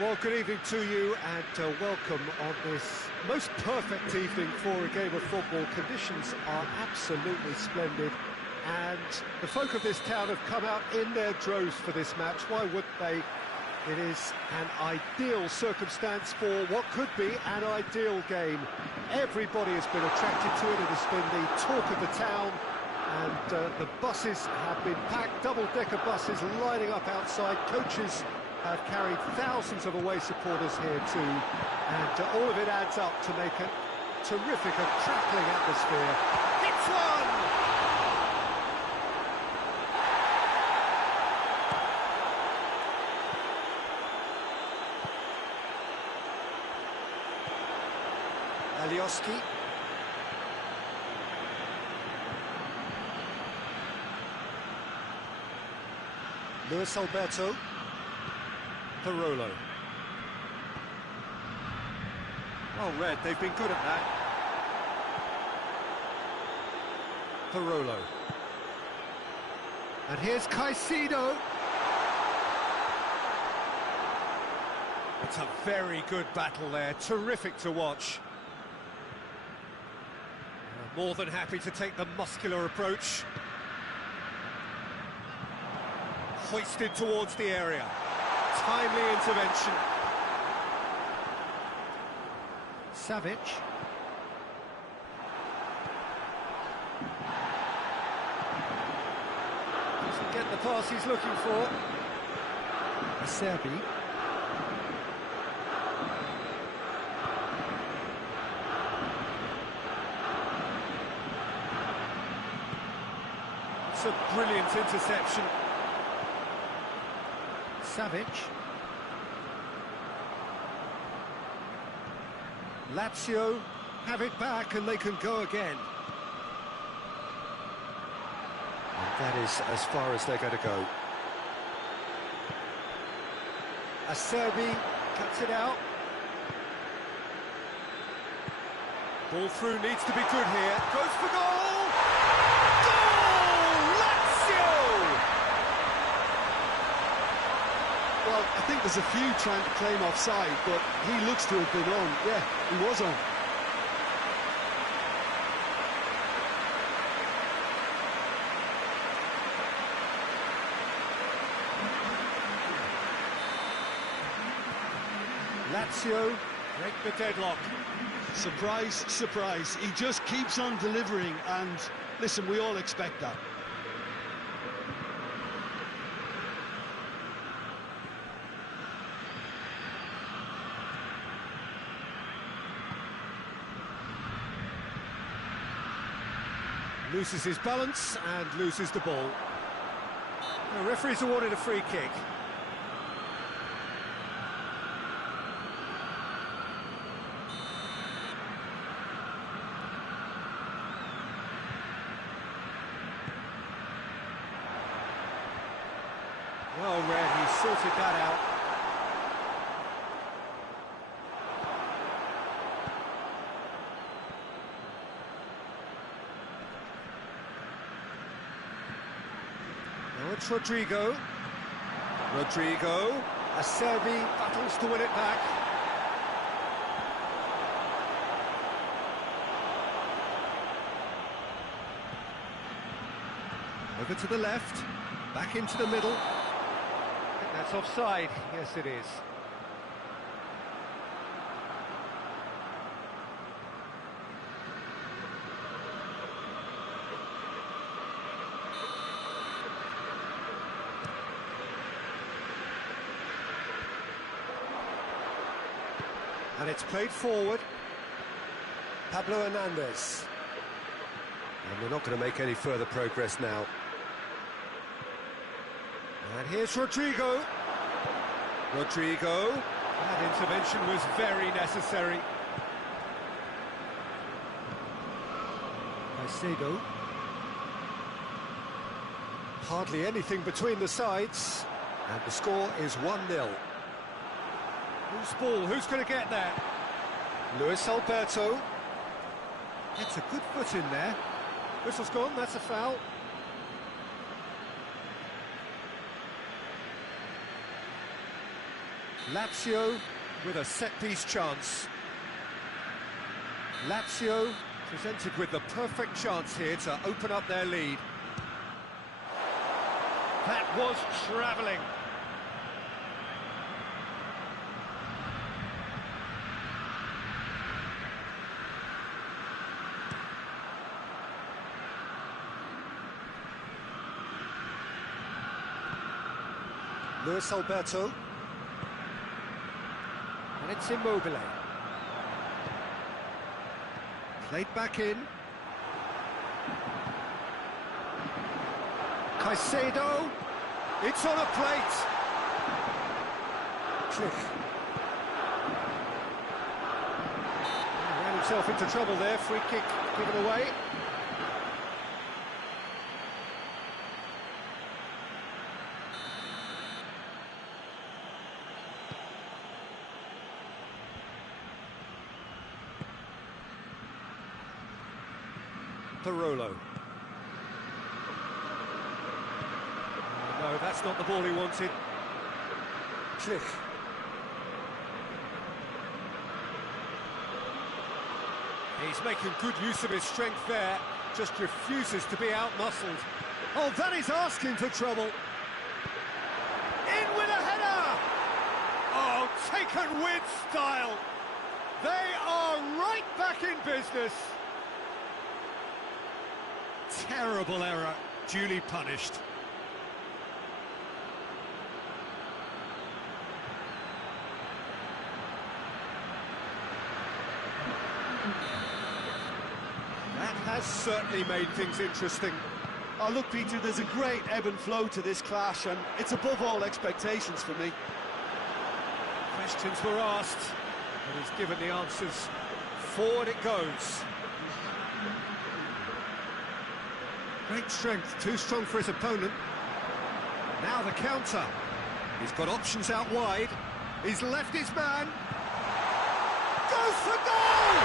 Well, good evening to you, and welcome on this most perfect evening for a game of football. Conditions are absolutely splendid. and the folk of this town have come out in their droves for this match. Why wouldn't they? It is an ideal circumstance for what could be an ideal game. Everybody has been attracted to it. It has been the talk of the town, and the buses have been packed, double-decker buses lining up outside. Coaches have carried thousands of away supporters here too, and all of it adds up to make a terrific, a crackling atmosphere. It's one! Alioski. Luis Alberto. Parolo. Oh, Red, they've been good at that. Parolo. And here's Caicedo. It's a very good battle there, terrific to watch. More than happy to take the muscular approach. Hoisted towards the area. Timely intervention. Savic. Doesn't get the pass he's looking for. Acerbi. It's a brilliant interception. Savic. Lazio have it back and they can go again. And that is as far as they're going to go. Acerbi cuts it out. Ball through needs to be good here. Goes for goal! Goal! Lazio! Well, I think there's a few trying to claim offside, but he looks to have been on. Yeah, he was on. Lazio break the deadlock. Surprise, surprise. He just keeps on delivering, and listen, we all expect that. Loses his balance and loses the ball. The referee's awarded a free kick. Well read, he sorted that out. Now it's Rodrigo. Acerbi battles to win it back. Over to the left, back into the middle. That's offside. Yes, it is. And it's played forward. Pablo Hernandez. And we're not going to make any further progress now. And here's Rodrigo. That intervention was very necessary. Caicedo. Hardly anything between the sides. And the score is 1-0. Who's ball? Who's going to get that? Luis Alberto. It's a good foot in there. Whistle's gone, that's a foul. Lazio with a set-piece chance. Lazio presented with the perfect chance here to open up their lead. That was travelling. Luis Alberto. And it's Immobile. Played back in. Caicedo. It's on a plate. Trick. He ran himself into trouble there. Free kick given away. Parolo. No, that's not the ball he wanted. Klick. He's making good use of his strength there, just refuses to be out-muscled. Oh, that is asking for trouble. In with a header! Oh, taken with style. They are right back in business. Terrible error, duly punished. That has certainly made things interesting. Oh, look, Peter, there's a great ebb and flow to this clash, and it's above all expectations for me. Questions were asked, and he's given the answers. Forward it goes. Great strength, too strong for his opponent. Now the counter. He's got options out wide. He's left his man. Goes for goal!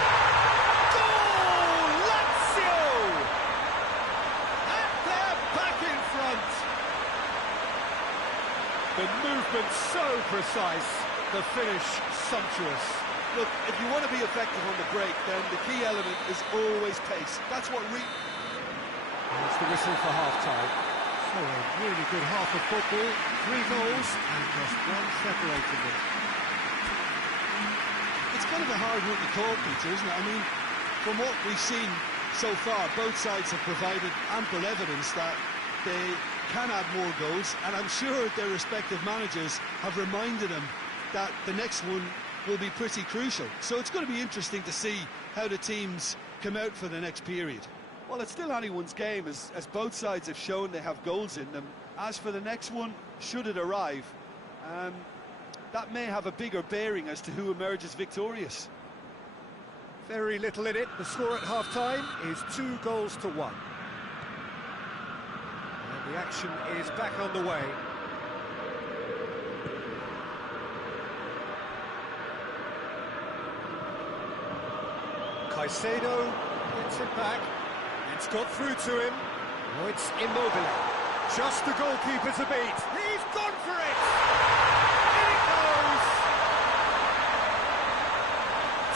Goal! Lazio! And they're back in front. The movement so precise, the finish sumptuous. Look, if you want to be effective on the break, then the key element is always pace. That's what It's the whistle for half-time. So a really good half of football, 3 goals and just one separating them. It's kind of a hard one to call, Peter, isn't it? I mean, from what we've seen so far, both sides have provided ample evidence that they can add more goals, and I'm sure their respective managers have reminded them that the next one will be pretty crucial. So it's going to be interesting to see how the teams come out for the next period. Well, it's still anyone's game, as both sides have shown they have goals in them. As for the next one, should it arrive, that may have a bigger bearing as to who emerges victorious. Very little in it. The score at half-time is 2-1. And the action is back on the way. Caicedo gets it back. It's got through to him. Oh, it's Immobile. Just the goalkeeper to beat. He's gone for it! In it goes!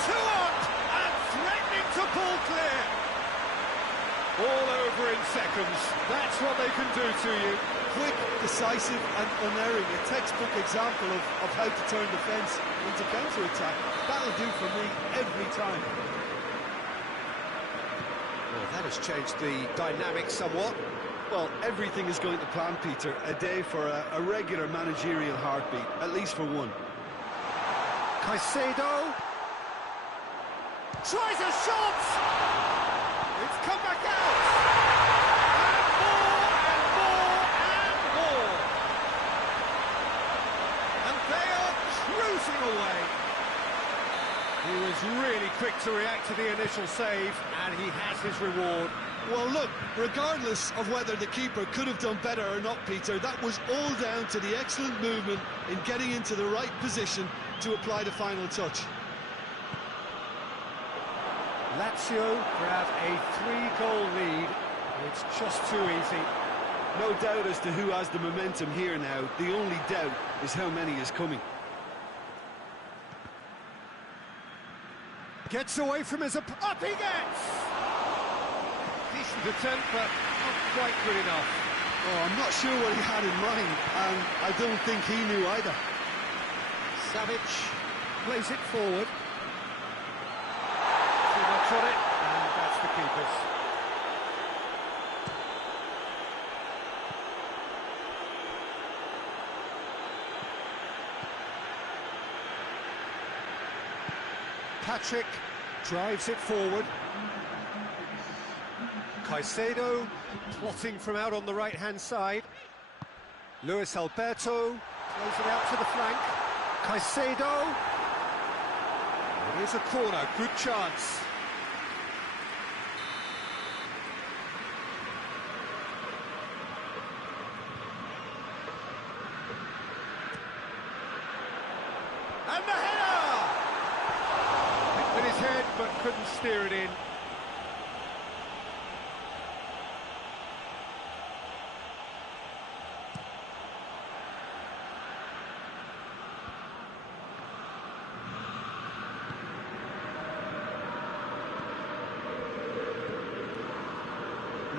2 up and threatening to pull clear. All over in seconds. That's what they can do to you. Quick, decisive and unerring. A textbook example of how to turn defence into counter-attack. That'll do for me every time. Well, that has changed the dynamic somewhat. Well, everything is going to plan, Peter. A day for a regular managerial heartbeat, at least for one. Caicedo tries a shot! It's come back out! And more and more and more! And they are cruising away. He was really quick to react to the initial save, and he has his reward. Well, look, regardless of whether the keeper could have done better or not, Peter, that was all down to the excellent movement in getting into the right position to apply the final touch. Lazio grab a 3-goal lead. It's just too easy. No doubt as to who has the momentum here now. The only doubt is how many is coming. Gets away from his up he gets! Decent attempt, but not quite good enough. Oh, I'm not sure what he had in mind, and I don't think he knew either. Savic plays it forward. Too much on it, and that's the keeper's. Patrick drives it forward. Caicedo plotting from out on the right-hand side. Luis Alberto plays it out to the flank. Caicedo. It is a corner, good chance. And the header! Hit with his head, but couldn't steer it in.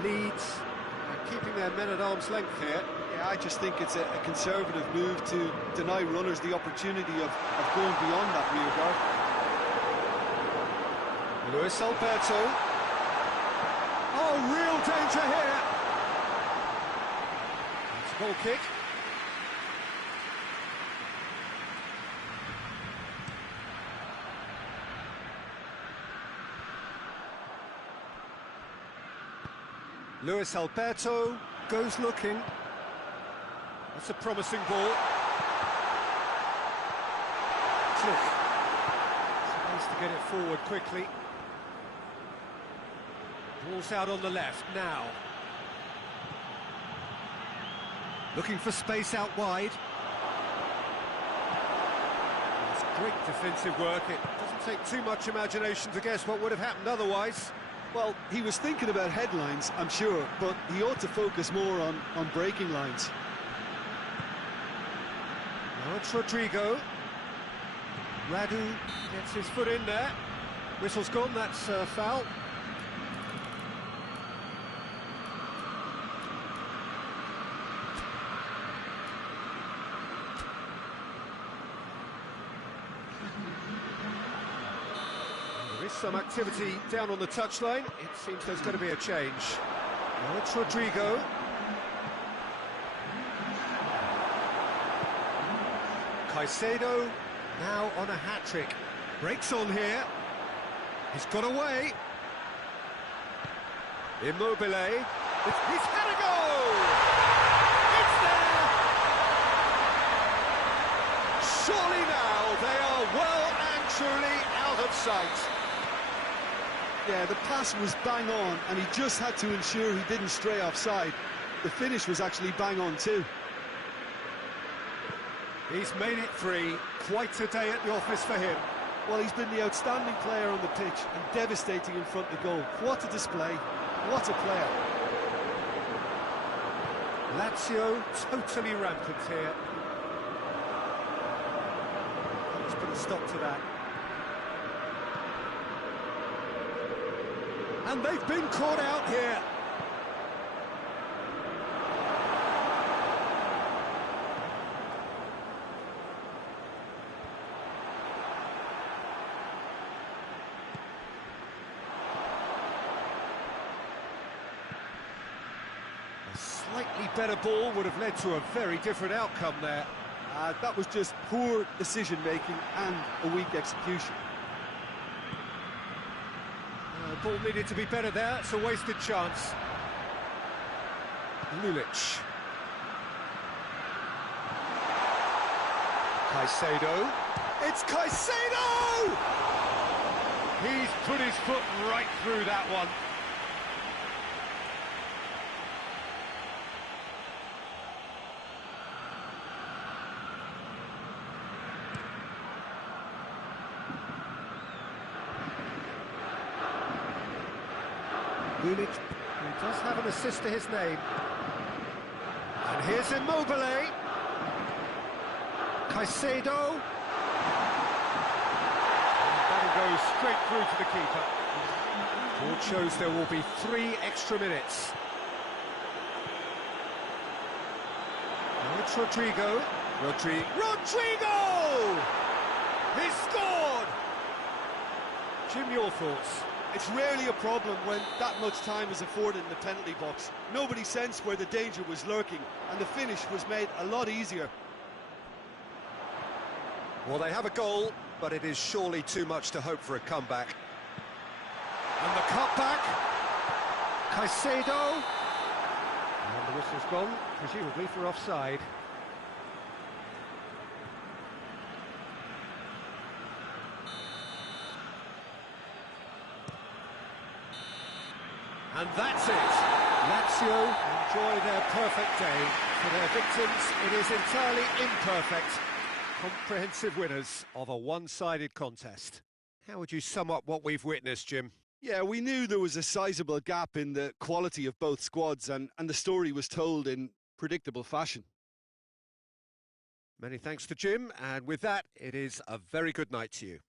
Leeds keeping their men at arm's length here. Yeah, I just think it's a conservative move to deny runners the opportunity of going beyond that rear guard. Luis Alberto. Oh, real danger here. It's a goal kick. Luis Alberto goes looking. That's a promising ball. Look. Supposed to get it forward quickly. Ball's out on the left now. Looking for space out wide. It's great defensive work. It doesn't take too much imagination to guess what would have happened otherwise. Well, he was thinking about headlines, I'm sure, but he ought to focus more on breaking lines. Now it's Rodrigo. Radu gets his foot in there. Whistle's gone, that's foul. There is some activity down on the touchline. It seems there's going to be a change. Now it's Rodrigo. Caicedo now on a hat-trick. Breaks on here. He's got away. Immobile. He's had a goal! It's there! Surely now they are well and truly out of sight. Yeah, the pass was bang on, and he just had to ensure he didn't stray offside. The finish was actually bang on too. He's made it 3. Quite a day at the office for him. Well, he's been the outstanding player on the pitch and devastating in front of goal. What a display. What a player. Lazio totally rampant here. Let's put a stop to that. And they've been caught out here. A slightly better ball would have led to a very different outcome there. That was just poor decision-making and a weak execution. The ball needed to be better there. It's a wasted chance. Lulic. Caicedo. It's Caicedo! He's put his foot right through that one. Lulic, who does have an assist to his name. And here's Immobile. Caicedo. And that'll go straight through to the keeper. Board shows there will be 3 extra minutes. It's Rodrigo. Rodrigo! He scored! Jim, your thoughts? It's rarely a problem when that much time is afforded in the penalty box. Nobody sensed where the danger was lurking, and the finish was made a lot easier. Well, they have a goal, but it is surely too much to hope for a comeback. And the cutback. Caicedo. And the whistle's gone, presumably for offside. And that's it. Lazio enjoy their perfect day. For their victims, it is entirely imperfect. Comprehensive winners of a one-sided contest. How would you sum up what we've witnessed, Jim? Yeah, we knew there was a sizable gap in the quality of both squads, and the story was told in predictable fashion. Many thanks to Jim, and with that, it is a very good night to you.